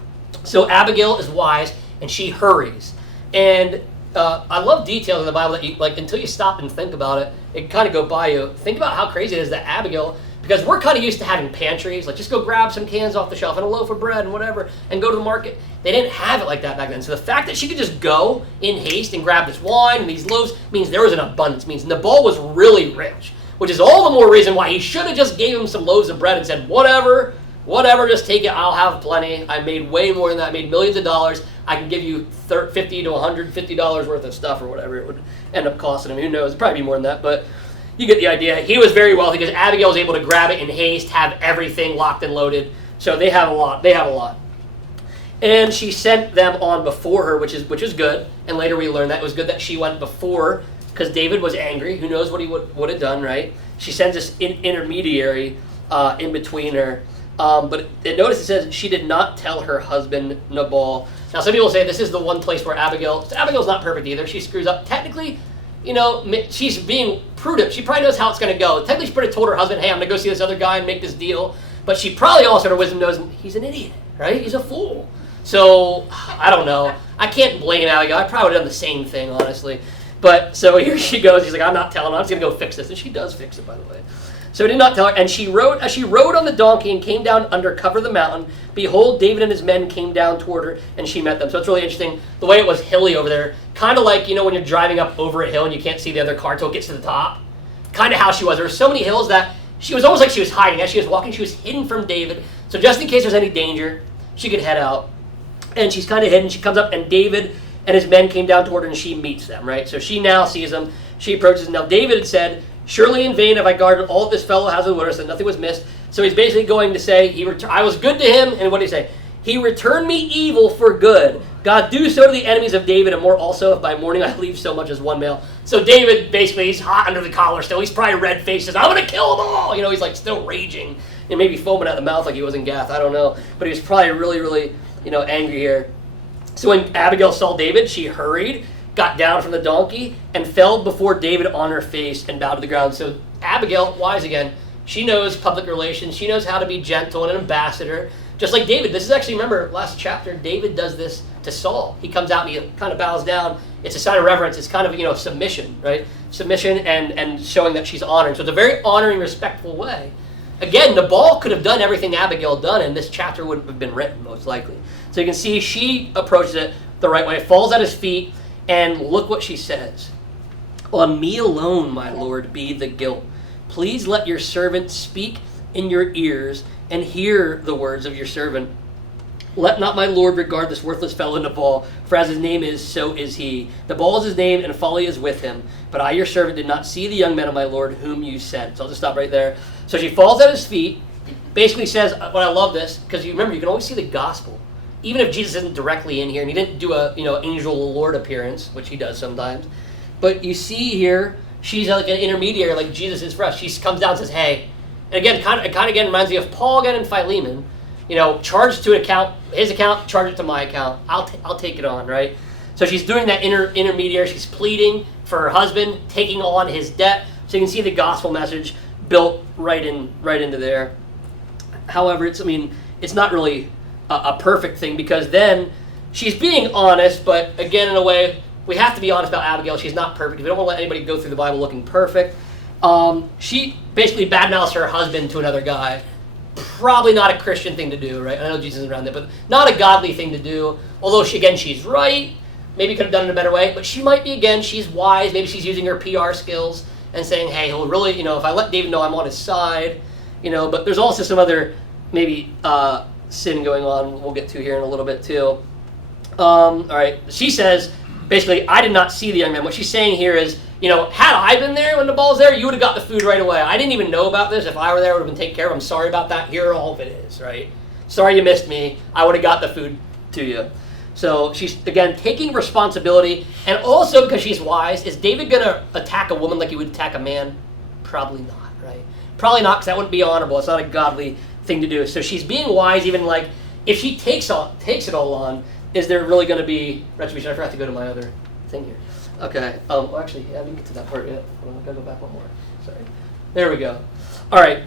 So Abigail is wise, and she hurries. And I love details in the Bible that you, until you stop and think about it, it can kind of go by you. Think about how crazy it is that Abigail, because we're kind of used to having pantries, just go grab some cans off the shelf and a loaf of bread and whatever, and go to the market. They didn't have it like that back then. So the fact that she could just go in haste and grab this wine and these loaves means there was an abundance, means Nabal was really rich, which is all the more reason why he should have just gave him some loaves of bread and said, whatever, just take it, I'll have plenty. I made way more than that, I made millions of dollars. I can give you $50 to $150 worth of stuff or whatever it would end up costing him. Who knows? It'd probably be more than that, but you get the idea. He was very wealthy because Abigail was able to grab it in haste, have everything locked and loaded. So they have a lot. And she sent them on before her, which is good. And later we learned that it was good that she went before because David was angry. Who knows what he would have done, right? She sends this intermediary in between her. But notice it says she did not tell her husband Nabal. Now some people say this is the one place where Abigail's not perfect either. She screws up. Technically, she's being prudent. She probably knows how it's going to go. Technically, she probably told her husband, hey, I'm going to go see this other guy and make this deal. But she probably also, in her wisdom, knows he's an idiot, right? He's a fool. So, I don't know. I can't blame Abigail. I probably would have done the same thing, honestly. But, so here she goes. She's like, I'm not telling her. I'm just going to go fix this. And she does fix it, by the way. So he did not tell her. And as she rode on the donkey and came down under cover of the mountain, behold, David and his men came down toward her, and she met them. So it's really interesting, the way it was hilly over there. Kind of like, when you're driving up over a hill and you can't see the other car until it gets to the top. Kind of how she was. There were so many hills that she was almost like she was hiding. As she was walking, she was hidden from David. So just in case there's any danger, she could head out. And she's kind of hidden. She comes up, and David and his men came down toward her, and she meets them, right? So she now sees them. She approaches. Now David had said, surely in vain have I guarded all this fellow has in the wilderness, and nothing was missed. So he's basically going to say, I was good to him, and what did he say? He returned me evil for good. God, do so to the enemies of David, and more also, if by morning I leave so much as one male. So David, basically, he's hot under the collar still. He's probably red-faced, says, I'm going to kill them all. He's still raging, and maybe foaming at the mouth like he was in Gath. I don't know. But he was probably really, really, angry here. So when Abigail saw David, she hurried, got down from the donkey, and fell before David on her face and bowed to the ground. So Abigail, wise again, she knows public relations. She knows how to be gentle and an ambassador. Just like David. This is actually, remember, last chapter, David does this to Saul. He comes out and he kind of bows down. It's a sign of reverence. It's kind of, submission, right? Submission and showing that she's honored. So it's a very honoring, respectful way. Again, Nabal could have done everything Abigail done, and this chapter wouldn't have been written, most likely. So you can see she approaches it the right way, falls at his feet, and look what she says. On me alone, my Lord, be the guilt. Please let your servant speak in your ears and hear the words of your servant. Let not my Lord regard this worthless fellow Nabal, for as his name is, so is he. Nabal is his name, and folly is with him. But I, your servant, did not see the young men of my Lord whom you sent. So I'll just stop right there. So she falls at his feet, basically says, well, I love this, because you remember, you can always see the gospel. Even if Jesus isn't directly in here, and he didn't do a angel of the Lord appearance, which he does sometimes. But you see here, she's like an intermediary, like Jesus is for us. She comes down and says, hey. And again, it kind of again reminds me of Paul again and Philemon. Charge to his account, charge it to my account. I'll take it on, right? So she's doing that intermediary. She's pleading for her husband, taking on his debt. So you can see the gospel message built right into there. However, it's not really a perfect thing, because then she's being honest, but again, in a way, we have to be honest about Abigail. She's not perfect. We don't want to let anybody go through the Bible looking perfect. She basically badmouths her husband to another guy. Probably not a Christian thing to do, right? I know Jesus is around there, but not a godly thing to do. Although she's right. Maybe could have done it in a better way, but she might be, again, she's wise. Maybe she's using her PR skills and saying, hey, he'll really, if I let David know I'm on his side, but there's also some other maybe sin going on we'll get to here in a little bit too. All right, she says, basically, I did not see the young man. What she's saying here is, had I been there when the ball's there, you would have got the food right away. I didn't even know about this. If I were there, I would have been taken care of. I'm sorry about that. Here all of it is, right? Sorry you missed me. I would have got the food to you. So she's, again, taking responsibility. And also, because she's wise, is David going to attack a woman like he would attack a man? Probably not, right? Probably not, because that wouldn't be honorable. It's not a godly thing to do. So she's being wise, even like, if she takes it all on, is there really going to be retribution? I forgot to go to my other thing here. Okay. Actually, I didn't get to that part yet. I've got to go back one more. Sorry. There we go. All right.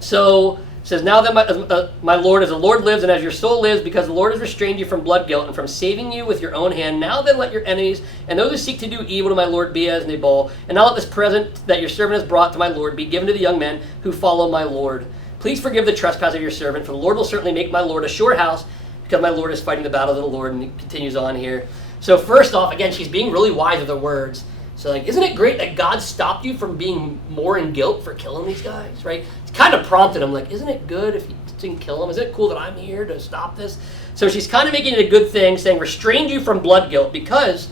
So it says, now that my Lord, as the Lord lives and as your soul lives, because the Lord has restrained you from blood guilt and from saving you with your own hand, now then let your enemies and those who seek to do evil to my Lord be as Nabal. And now let this present that your servant has brought to my Lord be given to the young men who follow my Lord. Please forgive the trespass of your servant, for the Lord will certainly make my Lord a sure house, because my Lord is fighting the battles of the Lord. And it continues on here. So first off, again, she's being really wise with her words. So isn't it great that God stopped you from being more in guilt for killing these guys, right? It's kind of prompted him, isn't it good if you didn't kill them? Isn't it cool that I'm here to stop this? So she's kind of making it a good thing, saying, restrained you from blood guilt, because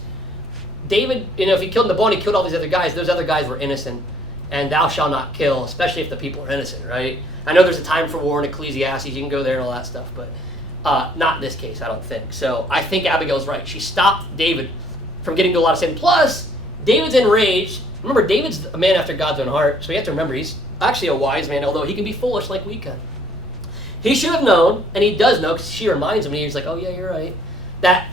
David, if he killed Nabal and he killed all these other guys, those other guys were innocent. And thou shalt not kill, especially if the people are innocent, right? I know there's a time for war in Ecclesiastes, you can go there and all that stuff, but not in this case, I don't think. So I think Abigail's right. She stopped David from getting to a lot of sin. Plus, David's enraged. Remember, David's a man after God's own heart, so you have to remember he's actually a wise man, although he can be foolish like we can. He should have known, and he does know, because she reminds him, and he's like, oh yeah, you're right, that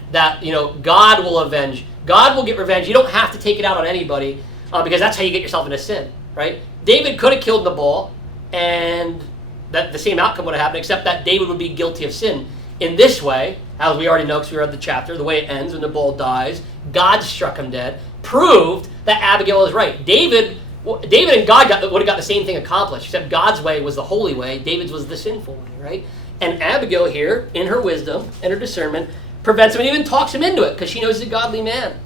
God will avenge. God will get revenge. You don't have to take it out on anybody, because that's how you get yourself into sin, right? David could have killed Nabal, and that the same outcome would have happened, except that David would be guilty of sin. In this way, as we already know because we read the chapter, the way it ends when Nabal dies, God struck him dead, proved that Abigail is right. David and God would have got the same thing accomplished, except God's way was the holy way, David's was the sinful way, right? And Abigail here, in her wisdom and her discernment, prevents him and even talks him into it because she knows he's a godly man,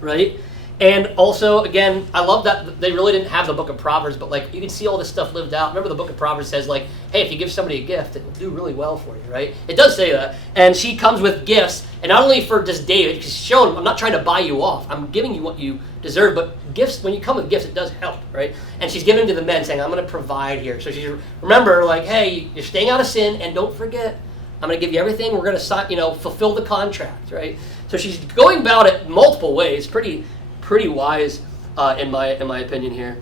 right? And also, again, I love that they really didn't have the book of Proverbs, but you can see all this stuff lived out. Remember the book of Proverbs says hey, if you give somebody a gift, it will do really well for you, right? It does say that. And she comes with gifts, and not only for just David, because she's showing, I'm not trying to buy you off. I'm giving you what you deserve, but gifts, when you come with gifts, it does help, right? And she's giving to the men, saying, I'm going to provide here. So she's, remember, hey, you're staying out of sin, and don't forget, I'm going to give you everything. We're going to, fulfill the contract, right? So she's going about it multiple ways, pretty wise in my opinion here.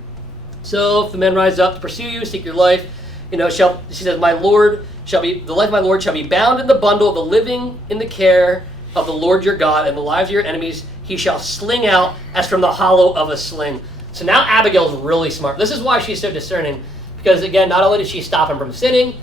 So if the men rise up to pursue you, seek your life, she says, the life of my Lord shall be bound in the bundle of the living in the care of the Lord your God, and the lives of your enemies he shall sling out as from the hollow of a sling. So now Abigail's really smart. This is why she's so discerning, because again, not only did she stop him from sinning,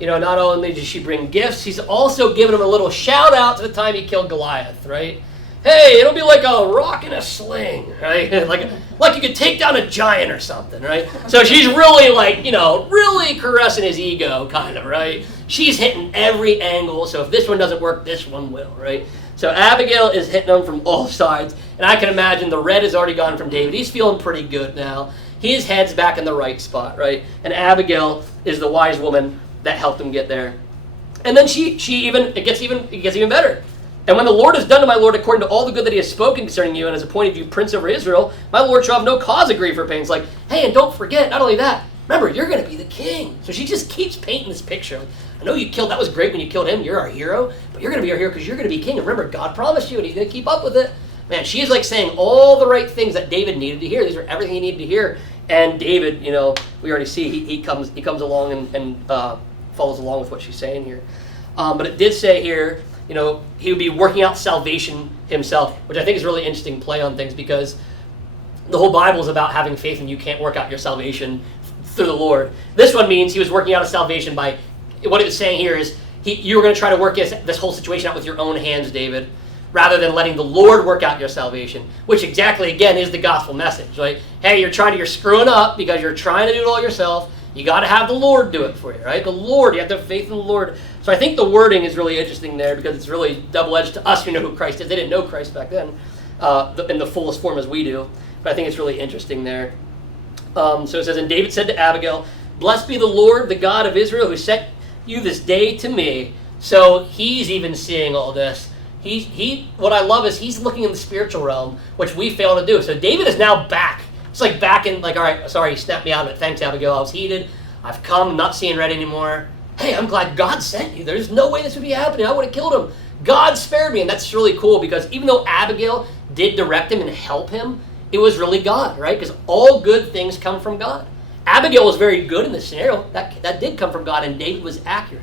not only did she bring gifts, she's also given him a little shout out to the time he killed Goliath, right? Hey, it'll be like a rock in a sling, right? like you could take down a giant or something, right? So she's really really caressing his ego, kind of, right? She's hitting every angle, so if this one doesn't work, this one will, right? So Abigail is hitting him from all sides, and I can imagine the red has already gone from David. He's feeling pretty good now. His head's back in the right spot, right? And Abigail is the wise woman that helped him get there. And then it gets even better. And when the Lord has done to my Lord according to all the good that he has spoken concerning you and has appointed you prince over Israel, my Lord shall have no cause of grief for pain. It's like, hey, and don't forget, not only that, remember, you're going to be the king. So she just keeps painting this picture. I know that was great when you killed him, you're our hero, but you're going to be our hero because you're going to be king. And remember, God promised you and he's going to keep up with it. Man, she is saying all the right things that David needed to hear. These are everything he needed to hear. And David, we already see he comes along and follows along with what she's saying here. But it did say here, he would be working out salvation himself, which I think is a really interesting play on things, because the whole Bible is about having faith and you can't work out your salvation through the Lord. This one means he was working out his salvation by, what it was saying here is, you were going to try to work this whole situation out with your own hands, David, rather than letting the Lord work out your salvation, which exactly, again, is the gospel message, right? Hey, you're screwing up because you're trying to do it all yourself. You got to have the Lord do it for you, right? The Lord, you have to have faith in the Lord. So I think the wording is really interesting there, because it's really double-edged to us who know who Christ is. They didn't know Christ back then in the fullest form as we do, but I think it's really interesting there. So it says, and David said to Abigail, blessed be the Lord, the God of Israel, who sent you this day to me. So he's even seeing all this. What I love is he's looking in the spiritual realm, which we fail to do. So David is now back. It's like back in, all right, sorry, you snapped me out of it. Thanks, Abigail. I was heated. I've come. I'm not seeing red anymore. Hey, I'm glad God sent you. There's no way this would be happening. I would have killed him. God spared me. And that's really cool, because even though Abigail did direct him and help him, it was really God, right? Because all good things come from God. Abigail was very good in this scenario. That did come from God, and David was accurate.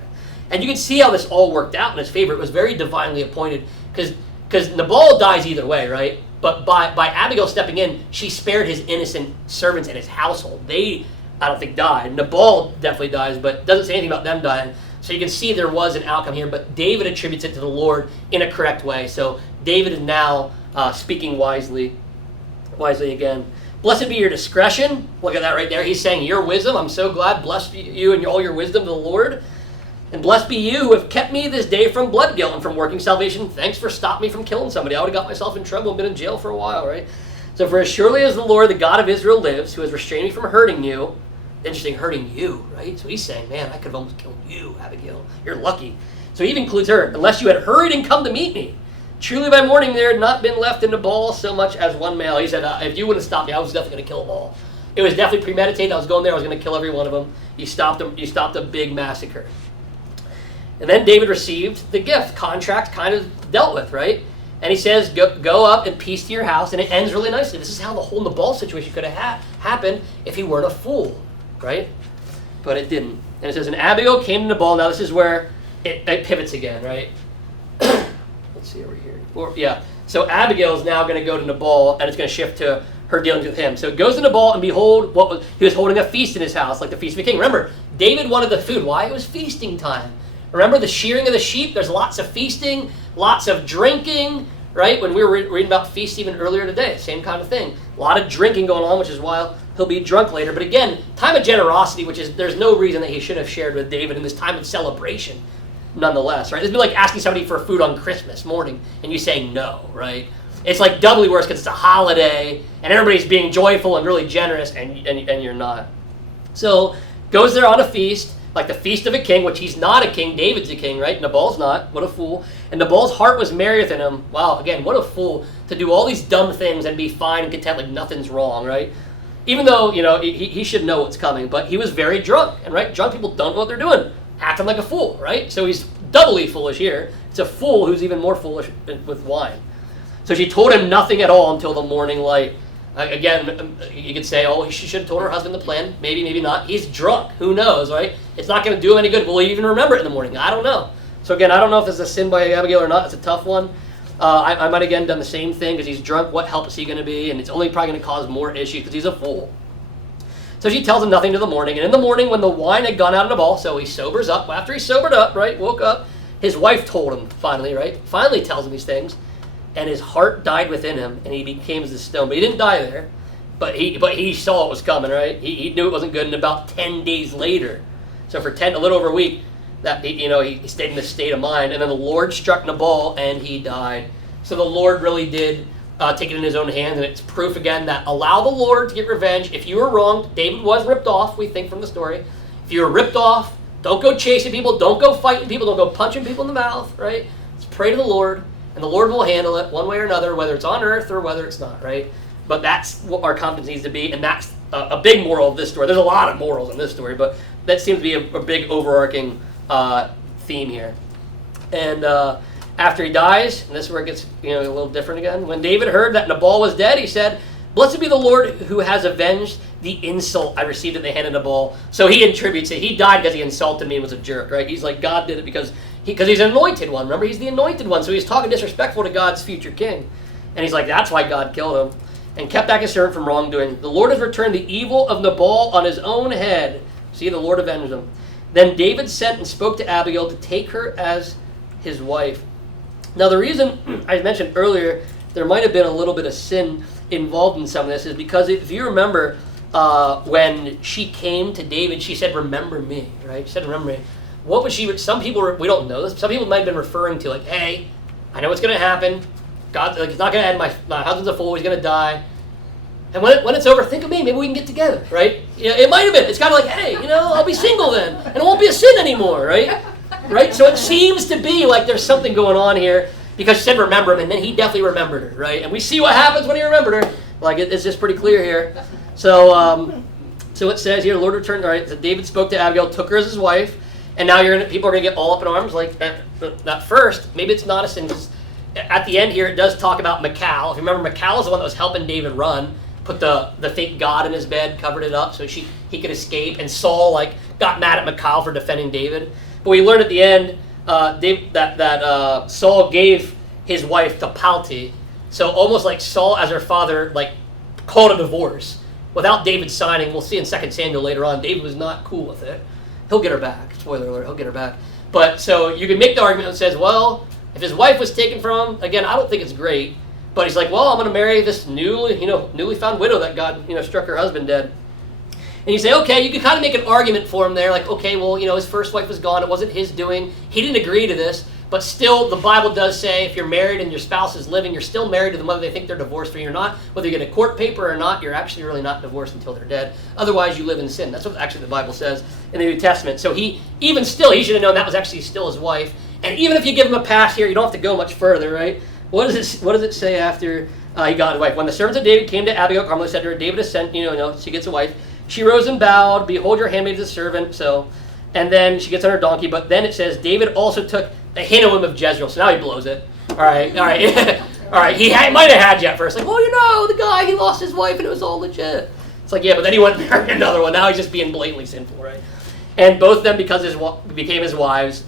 And you can see how this all worked out in his favor. It was very divinely appointed, because Nabal dies either way, right? But by Abigail stepping in, she spared his innocent servants and his household. They, I don't think, died. Nabal definitely dies, but doesn't say anything about them dying. So you can see there was an outcome here, but David attributes it to the Lord in a correct way. So David is now speaking wisely again. Blessed be your discretion. Look at that right there. He's saying your wisdom. I'm so glad. Blessed be you and all your wisdom to the Lord. And blessed be you who have kept me this day from blood guilt and from working salvation. Thanks for stopping me from killing somebody. I would have got myself in trouble and been in jail for a while, right? So for as surely as the Lord, the God of Israel, lives, who has restrained me from hurting you. Interesting, hurting you, right? So he's saying, man, I could have almost killed you, Abigail. You're lucky. So he even includes her. Unless you had hurried and come to meet me. Truly by morning there had not been left in Nabal so much as one male. He said, if you wouldn't have stopped me, I was definitely going to kill them all. It was definitely premeditated. I was going there. I was going to kill every one of them. You stopped them. You stopped a big massacre. And then David received the gift. Contract kind of dealt with, right? And he says, go up in peace to your house. And it ends really nicely. This is how the whole Nabal situation could have happened if he weren't a fool, right? But it didn't. And it says, and Abigail came to Nabal. Now this is where it pivots again, right? Let's see over here. So Abigail is now going to go to Nabal, and it's going to shift to her dealings with him. So it goes to Nabal, and behold, he was holding a feast in his house, like the feast of a king. Remember, David wanted the food. Why? It was feasting time. Remember the shearing of the sheep? There's lots of feasting, lots of drinking, right? When we were reading about feasts even earlier today, same kind of thing. A lot of drinking going on, which is why he'll be drunk later. But again, time of generosity, which is there's no reason that he should have shared with David in this time of celebration, nonetheless, right? It's be like asking somebody for food on Christmas morning and you saying no, right? It's like doubly worse because it's a holiday and everybody's being joyful and really generous and you're not. So goes there on a feast, like the feast of a king, which he's not a king. David's a king, right? Nabal's not. What a fool. And Nabal's heart was merry within him. Wow, again, what a fool to do all these dumb things and be fine and content like nothing's wrong, right? Even though, he should know what's coming, but he was very drunk. And right, drunk people don't know what they're doing. Acting like a fool, right? So he's doubly foolish here. It's a fool who's even more foolish with wine. So she told him nothing at all until the morning light. Again, you could say, oh, she should have told her husband the plan. Maybe, maybe not. He's drunk. Who knows, right? It's not going to do him any good. Will he even remember it in the morning? I don't know. So again, I don't know if this is a sin by Abigail or not. It's a tough one. I might again done the same thing because he's drunk. What help is he going to be? And it's only probably going to cause more issues because he's a fool. So she tells him nothing till the morning. And in the morning, when the wine had gone out of the ball, so he sobers up. After he sobered up, right, woke up, his wife told him finally, right? Finally tells him these things. And his heart died within him, and he became as a stone. But he didn't die there. But he saw it was coming, right? He knew it wasn't good. And about 10 days later, so for a little over a week, that he stayed in this state of mind. And then the Lord struck Nabal, and he died. So the Lord really did take it in his own hands, and it's proof again that allow the Lord to get revenge. If you were wrong, David was ripped off, we think from the story. If you were ripped off, don't go chasing people, don't go fighting people, don't go punching people in the mouth, right? Just pray to the Lord, and the Lord will handle it one way or another, whether it's on earth or whether it's not, right? But that's what our confidence needs to be, and that's a big moral of this story. There's a lot of morals in this story, but that seems to be a big overarching theme here. And after he dies, and this is where it gets a little different again. When David heard that Nabal was dead, he said, "Blessed be the Lord who has avenged the insult I received at the hand of Nabal." So he attributes it. He died because he insulted me and was a jerk, right? He's like, God did it because he's an anointed one. Remember, he's the anointed one. So he's talking disrespectful to God's future king. And he's like, that's why God killed him. And kept back his servant from wrongdoing. The Lord has returned the evil of Nabal on his own head. See, the Lord avenged him. Then David sent and spoke to Abigail to take her as his wife. Now, the reason I mentioned earlier there might have been a little bit of sin involved in some of this is because if you remember when she came to David, she said, "Remember me," right? She said, "Remember me." What was she? Some people, we don't know this. Some people might have been referring to like, "Hey, I know what's going to happen. God, it's not going to end. My husband's a fool. He's going to die. And when it's over, think of me. Maybe we can get together, right?" It might have been. It's kind of like, "Hey, I'll be single then, and it won't be a sin anymore," right? Right? So it seems to be like there's something going on here because she said remember him, and then he definitely remembered her, right? And we see what happens when he remembered her. Like it's just pretty clear here. So so it says here, the Lord returned. All right, so David spoke to Abigail, took her as his wife, and now people are going to get all up in arms. Like at first, maybe it's not a sin. At the end here, it does talk about Michal. If you remember, Michal is the one that was helping David run. Put the fake god in his bed, covered it up so he could escape. And Saul got mad at Michal for defending David. But we learned at the end that Saul gave his wife to Palti. So almost like Saul as her father called a divorce without David signing. We'll see in 2 Samuel later on. David was not cool with it. He'll get her back. Spoiler alert, he'll get her back. But so you can make the argument that says, well, if his wife was taken from him, again, I don't think it's great. But he's like, well, I'm going to marry this newly found widow that God, struck her husband dead. And you say, okay, you can kind of make an argument for him there. Like, okay, well, his first wife was gone. It wasn't his doing. He didn't agree to this. But still, the Bible does say if you're married and your spouse is living, you're still married to them whether they think they're divorced or you're not. Whether you get a court paper or not, you're actually really not divorced until they're dead. Otherwise, you live in sin. That's what actually the Bible says in the New Testament. So he should have known that was actually still his wife. And even if you give him a pass here, you don't have to go much further, right? What does it say after he got his wife? When the servants of David came to Abigail, Carmel said to her, David has sent, she gets a wife. She rose and bowed, "Behold, your handmaid is a servant." So, and then she gets on her donkey. But then it says, David also took a Hinnom of Jezreel. So now he blows it. All right. All right. He might have had you at first. Like, well, the guy, he lost his wife and it was all legit. It's like, yeah, but then he went and married another one. Now he's just being blatantly sinful, right? And both of them became his wives.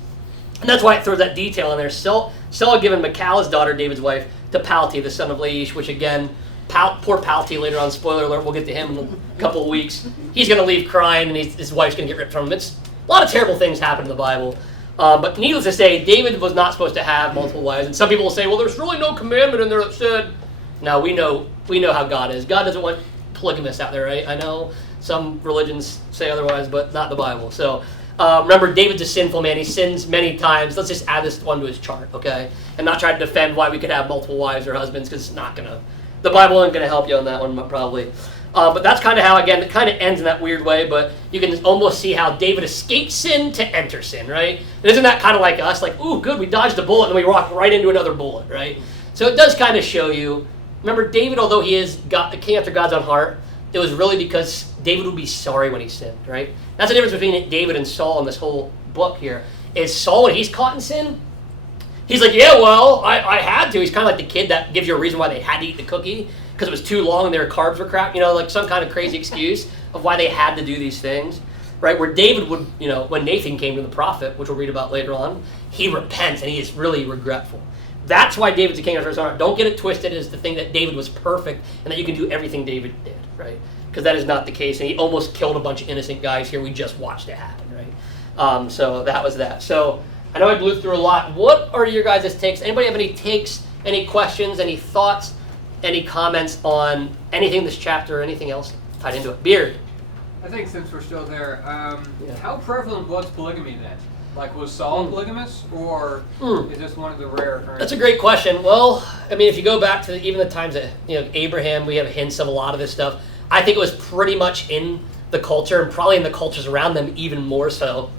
And that's why it throws that detail in there. Saul had given Michal, his daughter, David's wife, to Palti, the son of Laish, which again, poor Palti later on, spoiler alert, we'll get to him in a couple of weeks. He's going to leave crying and his wife's going to get ripped from him. It's a lot of terrible things happen in the Bible. But needless to say, David was not supposed to have multiple wives. And some people will say, well, there's really no commandment in there that said. Now, we know how God is. God doesn't want polygamists out there, right? I know some religions say otherwise, but not the Bible. So remember, David's a sinful man. He sins many times. Let's just add this one to his chart, okay? And not try to defend why we could have multiple wives or husbands, because it's not going to. The Bible isn't going to help you on that one, probably. But that's kind of how, again, it kind of ends in that weird way, but you can almost see how David escaped sin to enter sin, right? And isn't that kind of like us? Like, ooh, good, we dodged a bullet, and we walked right into another bullet, right? So it does kind of show you. Remember, David, although he is the king after God's own heart, it was really because David would be sorry when he sinned, right? That's the difference between David and Saul in this whole book here. Is Saul, when he's caught in sin, he's like, yeah, well, I had to. He's kind of like the kid that gives you a reason why they had to eat the cookie, because it was too long and their carbs were crap, like some kind of crazy excuse of why they had to do these things, right? Where David would, when Nathan came to the prophet, which we'll read about later on, he repents and he is really regretful. That's why David's a king after his own heart. Don't get it twisted as the thing that David was perfect and that you can do everything David did, right? Because that is not the case. And he almost killed a bunch of innocent guys here. We just watched it happen, right? So that was that. So I know I blew through a lot. What are your guys' takes? Anybody have any takes, any questions, any thoughts, any comments on anything in this chapter or anything else tied into it? Beard. I think since we're still there, how prevalent was polygamy then? Like, was Saul polygamous, or is this one of the rare occurrences? That's a great question. Well, I mean, if you go back to even the times that, Abraham, we have hints of a lot of this stuff. I think it was pretty much in the culture, and probably in the cultures around them even more so.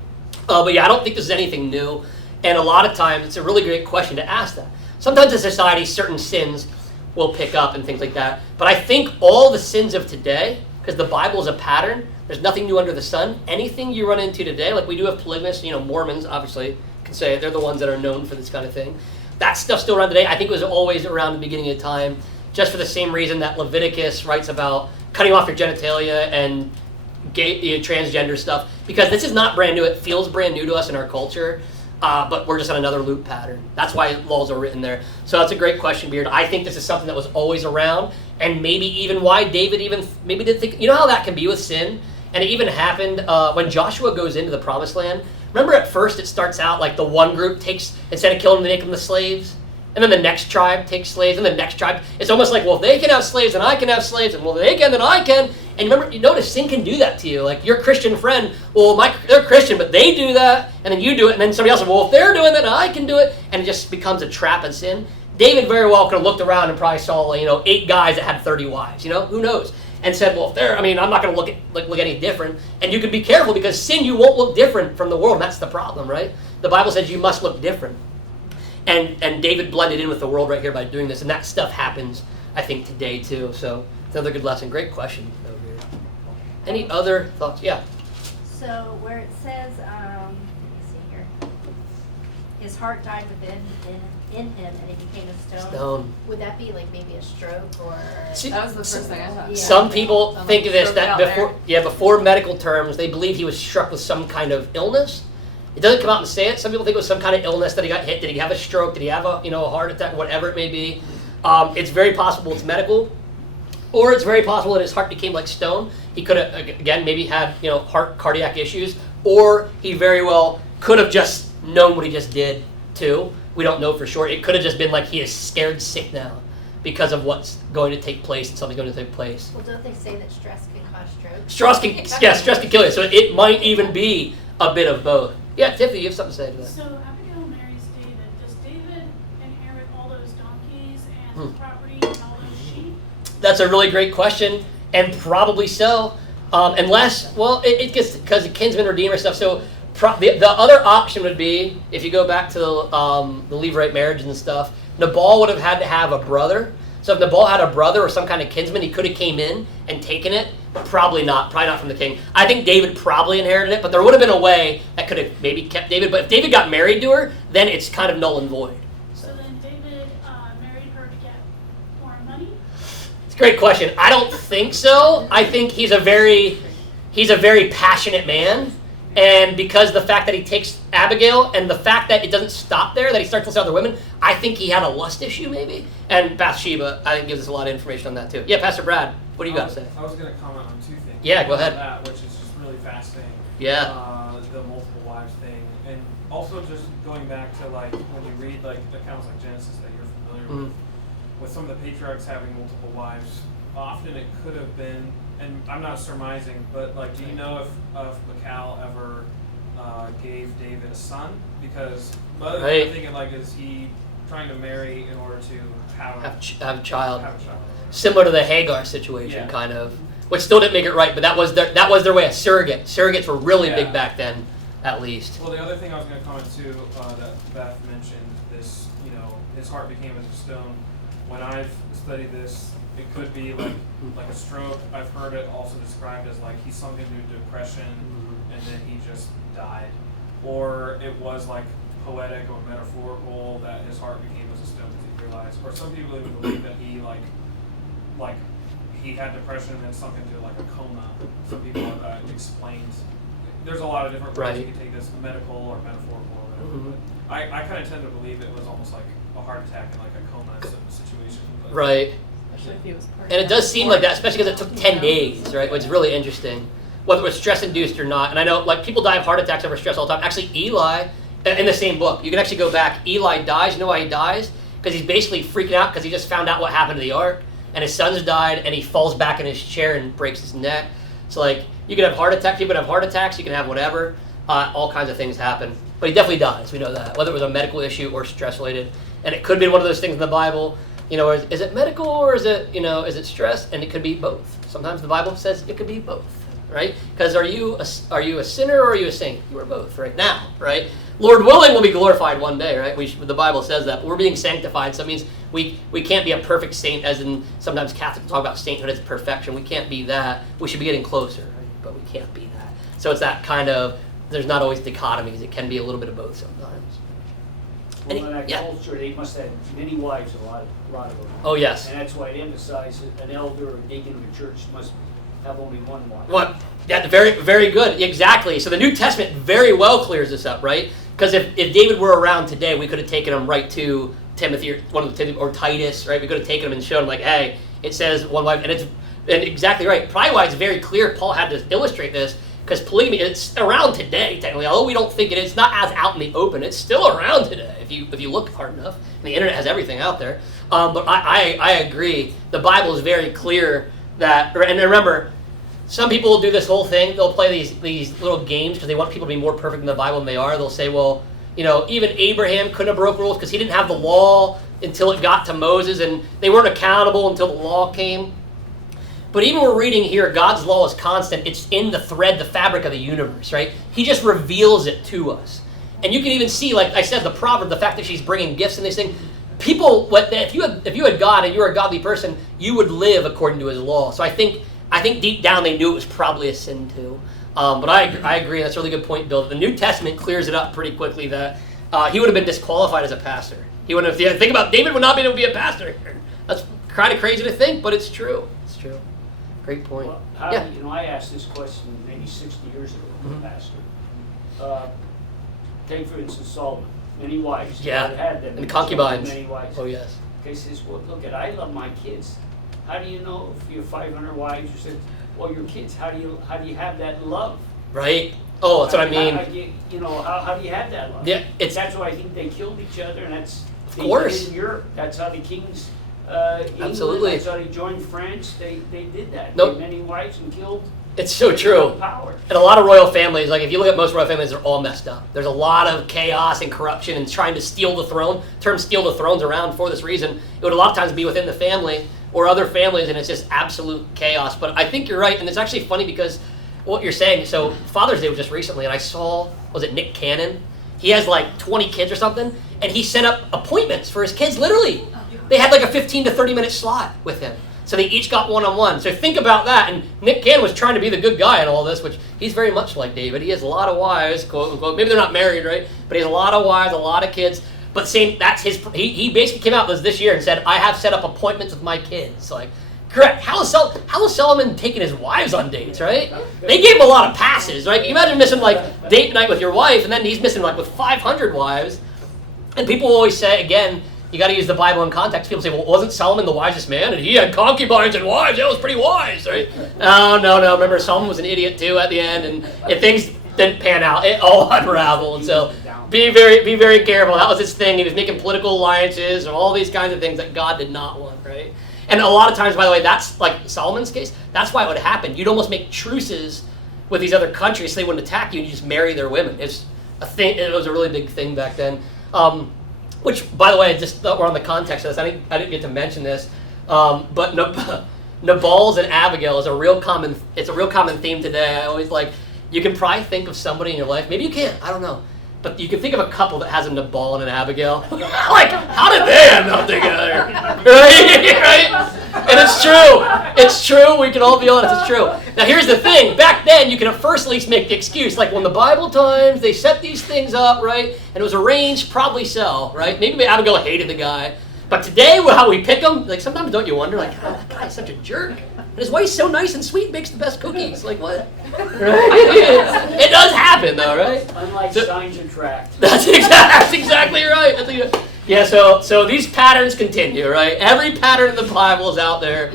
But yeah, I don't think this is anything new. And a lot of times, it's a really great question to ask that. Sometimes in society, certain sins will pick up and things like that. But I think all the sins of today, because the Bible is a pattern, there's nothing new under the sun. Anything you run into today, like we do have polygamists, Mormons, obviously, can say they're the ones that are known for this kind of thing. That stuff's still around today. I think it was always around the beginning of time, just for the same reason that Leviticus writes about cutting off your genitalia and gay, transgender stuff, because this is not brand new. It feels brand new to us in our culture, but we're just on another loop pattern. That's why laws are written there. So that's a great question, Beard. I think this is something that was always around, and maybe even why David maybe didn't think, how that can be with sin? And it even happened when Joshua goes into the promised land. Remember at first it starts out like the one group takes, instead of killing them, they make them the slaves. And then the next tribe takes slaves, and the next tribe. It's almost like, well, if they can have slaves, then I can have slaves. And well, if they can, then I can. And remember, you notice sin can do that to you. Like your Christian friend, well, they're Christian, but they do that. And then you do it. And then somebody else says, well, if they're doing that, then I can do it. And it just becomes a trap and sin. David very well could have looked around and probably saw, 8 guys that had 30 wives. Who knows? And said, well, if they're, I'm not going to look any different. And you can be careful because sin, you won't look different from the world. And that's the problem, right? The Bible says you must look different. And David blended in with the world right here by doing this. And that stuff happens, I think, today too. So it's another good lesson. Great question. Any other thoughts? Yeah. So where it says, let me see here, his heart died within in him and he became a stone. Would that be like maybe a stroke or? That was the first thing I thought. Yeah. Some people think of this that before medical terms, they believe he was struck with some kind of illness. It doesn't come out and say it. Some people think it was some kind of illness that he got hit. Did he have a stroke? Did he have a heart attack? Whatever it may be. It's very possible it's medical, or it's very possible that his heart became like stone. He could have, again, maybe had cardiac issues, or he very well could have just known what he just did too. We don't know for sure. It could have just been like he is scared sick now because of what's going to take place and something's going to take place. Well, don't they say that stress can cause stroke? Stress can kill you. So it might even be a bit of both. Yeah, Tiffany, you have something to say to that. So Abigail marries David. Does David inherit all those donkeys and property and all those sheep? That's a really great question, and probably so. Unless, it gets because of kinsman redeemer stuff. So the other option would be, if you go back to the Levirate marriage and stuff, Nabal would have had to have a brother. So if Nabal had a brother or some kind of kinsman, he could have came in and taken it. Probably not from the king. I think David probably inherited it, but there would have been a way that could have maybe kept David. But if David got married to her, then it's kind of null and void. So then David married her to get more money? It's a great question. I don't think so. I think he's a very passionate man. And because the fact that he takes Abigail and the fact that it doesn't stop there, that he starts to list other women, I think he had a lust issue maybe. And Bathsheba, I think, gives us a lot of information on that too. Yeah, Pastor Brad, what do you got to say? I was going to comment on 2 things. Yeah, go ahead. That, which is just really fascinating. Yeah. The multiple wives thing. And also just going back to when you read accounts like Genesis that you're familiar with some of the patriarchs having multiple wives, often it could have been, and I'm not surmising, but do you know if Michal ever gave David a son? Because I'm thinking is he trying to marry in order to have a child? Similar to the Hagar situation, kind of, which still didn't make it right, but that was their way. Surrogates were really big back then, at least. Well, the other thing I was going to comment too that Beth mentioned, this his heart became as a stone. When I've studied this, it could be like a stroke. I've heard it also described as he sunk into depression and then he just died. Or it was poetic or metaphorical that his heart became as a stone because he realized. Or some people even believe that he he had depression and then sunk into a coma. Some people have explained. There's a lot of different ways you can take this, medical or metaphorical or whatever. But I kind of tend to believe it was almost a heart attack in like a coma situation. But. Right. Especially if he was part And it of does that seem sport. like that, especially because it took 10 days, right? Which is really interesting. Whether it was stress-induced or not. And I know, like, people die of heart attacks over stress all the time. Actually, Eli, in the same book, you can actually go back. Eli dies. You know why he dies? Because he's basically freaking out because he just found out what happened to the ark. And his sons died, and he falls back in his chair and breaks his neck. So, like, you can have heart attacks. People can have heart attacks. You can have whatever. All kinds of things happen. But he definitely dies. We know that. Whether it was a medical issue or stress-related. And it could be one of those things in the Bible. You know, is it medical or is it, you know, is it stress? And it could be both. Sometimes the Bible says it could be both, right? Because are you a sinner or are you a saint? You are both right now, right? Lord willing, we'll be glorified one day, right? The Bible says that. But we're being sanctified, so it means we can't be a perfect saint, as in sometimes Catholics talk about sainthood as perfection. We can't be that. We should be getting closer, right? But we can't be that. So it's that kind of, there's not always dichotomies. It can be a little bit of both sometimes. Well, in that culture, they must have many wives, a lot of them. Oh, yes. And that's why it emphasizes an elder or deacon of a church must have only one wife. What? Yeah, very, very good. Exactly. So the New Testament very well clears this up, right? Because if David were around today, we could have taken him right to Timothy or Titus, right? We could have taken him and shown him, like, hey, it says one wife, and exactly right. Probably why it's very clear. Paul had to illustrate this. Because polygamy, it's around today, technically. Although we don't think it is, it's not as out in the open. It's still around today if you look hard enough. And the internet has everything out there. But I agree. The Bible is very clear that, and remember, some people will do this whole thing. They'll play these little games because they want people to be more perfect in the Bible than they are. They'll say, well, you know, even Abraham couldn't have broke rules because he didn't have the law until it got to Moses, and they weren't accountable until the law came. But even we're reading here, God's law is constant. It's in the thread, the fabric of the universe, right? He just reveals it to us. And you can even see, like I said, the proverb, the fact that she's bringing gifts and this thing. People, if you had God and you were a godly person, you would live according to his law. So I think deep down they knew it was probably a sin too. But I agree. That's a really good point, Bill. The New Testament clears it up pretty quickly that he would have been disqualified as a pastor. He wouldn't have. Think about David would not be able to be a pastor. That's kind of crazy to think, but it's true. It's true. Great point. Well, I asked this question maybe 60 years ago to a pastor. Take, for instance, Solomon. Many wives. Yeah. God had them. And concubines. Many wives. Oh, yes. Okay, says, well, look, I love my kids. How do you know if you have 500 wives? You said, well, your kids, how do you have that love? Right. Oh, that's what I mean. How do you have that love? Yeah, that's why I think they killed each other, and that's of course in Europe. That's how the kings. Absolutely. England, that's how they joined France. They did that. Nope. They had many wives and killed. It's so true. Power. And a lot of royal families, like if you look at most royal families, they're all messed up. There's a lot of chaos and corruption and trying to steal the throne. The term steal the throne's around for this reason. It would a lot of times be within the family or other families, and it's just absolute chaos. But I think you're right, and it's actually funny because what you're saying, so Father's Day was just recently, and I saw, was it Nick Cannon? He has like 20 kids or something, and he set up appointments for his kids, literally. They had like a 15 to 30 minute slot with him. So they each got one-on-one. So think about that. And Nick Cannon was trying to be the good guy in all this, which he's very much like David. He has a lot of wives, quote unquote. Maybe they're not married, right? But he has a lot of wives, a lot of kids. But that's his. He basically came out this year and said, "I have set up appointments with my kids." Like, correct. How is Solomon taking his wives on dates, right? They gave him a lot of passes, right? You imagine missing like date night with your wife, and then he's missing like with 500 wives. And people always say again, you got to use the Bible in context. People say, well, wasn't Solomon the wisest man? And he had concubines and wives. That was pretty wise, right? No. Remember, Solomon was an idiot too at the end, and if things didn't pan out, it all unraveled. And so be very careful. That was his thing. He was making political alliances and all these kinds of things that God did not want, right? And a lot of times, by the way, that's like Solomon's case. That's why it would happen. You'd almost make truces with these other countries so they wouldn't attack you, and you just marry their women. It's a thing. It was a really big thing back then. Which, by the way, just we're on the context of this. I didn't get to mention this, but Nabal's and Abigail is a real common theme today. I always you can probably think of somebody in your life. Maybe you can't. I don't know. But you can think of a couple that has a Nabal and an Abigail. Like, how did they end up together? Right? And it's true. It's true. We can all be honest. It's true. Now, here's the thing. Back then, you can at first at least make the excuse. Like, when the Bible times, they set these things up, right? And it was arranged, probably so, right? Maybe Abigail hated the guy. But today, how we pick them, like, sometimes don't you wonder, like, oh, that guy's such a jerk. And his wife's so nice and sweet, makes the best cookies. Like, what? Right? It does happen, though, right? Unlike signs attract. That's exactly right. Yeah, so these patterns continue, right? Every pattern in the Bible is out there,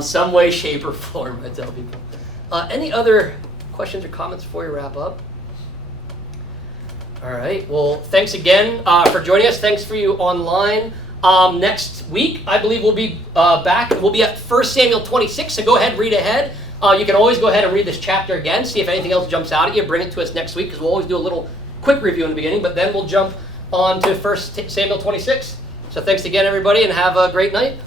some way, shape, or form, I tell people. Any other questions or comments before we wrap up? All right, well, thanks again for joining us. Thanks for you online. Next week, I believe we'll be back. We'll be at 1 Samuel 26, so go ahead, read ahead. You can always go ahead and read this chapter again, see if anything else jumps out at you. Bring it to us next week, because we'll always do a little quick review in the beginning, but then we'll jump on to 1 Samuel 26. So thanks again, everybody, and have a great night.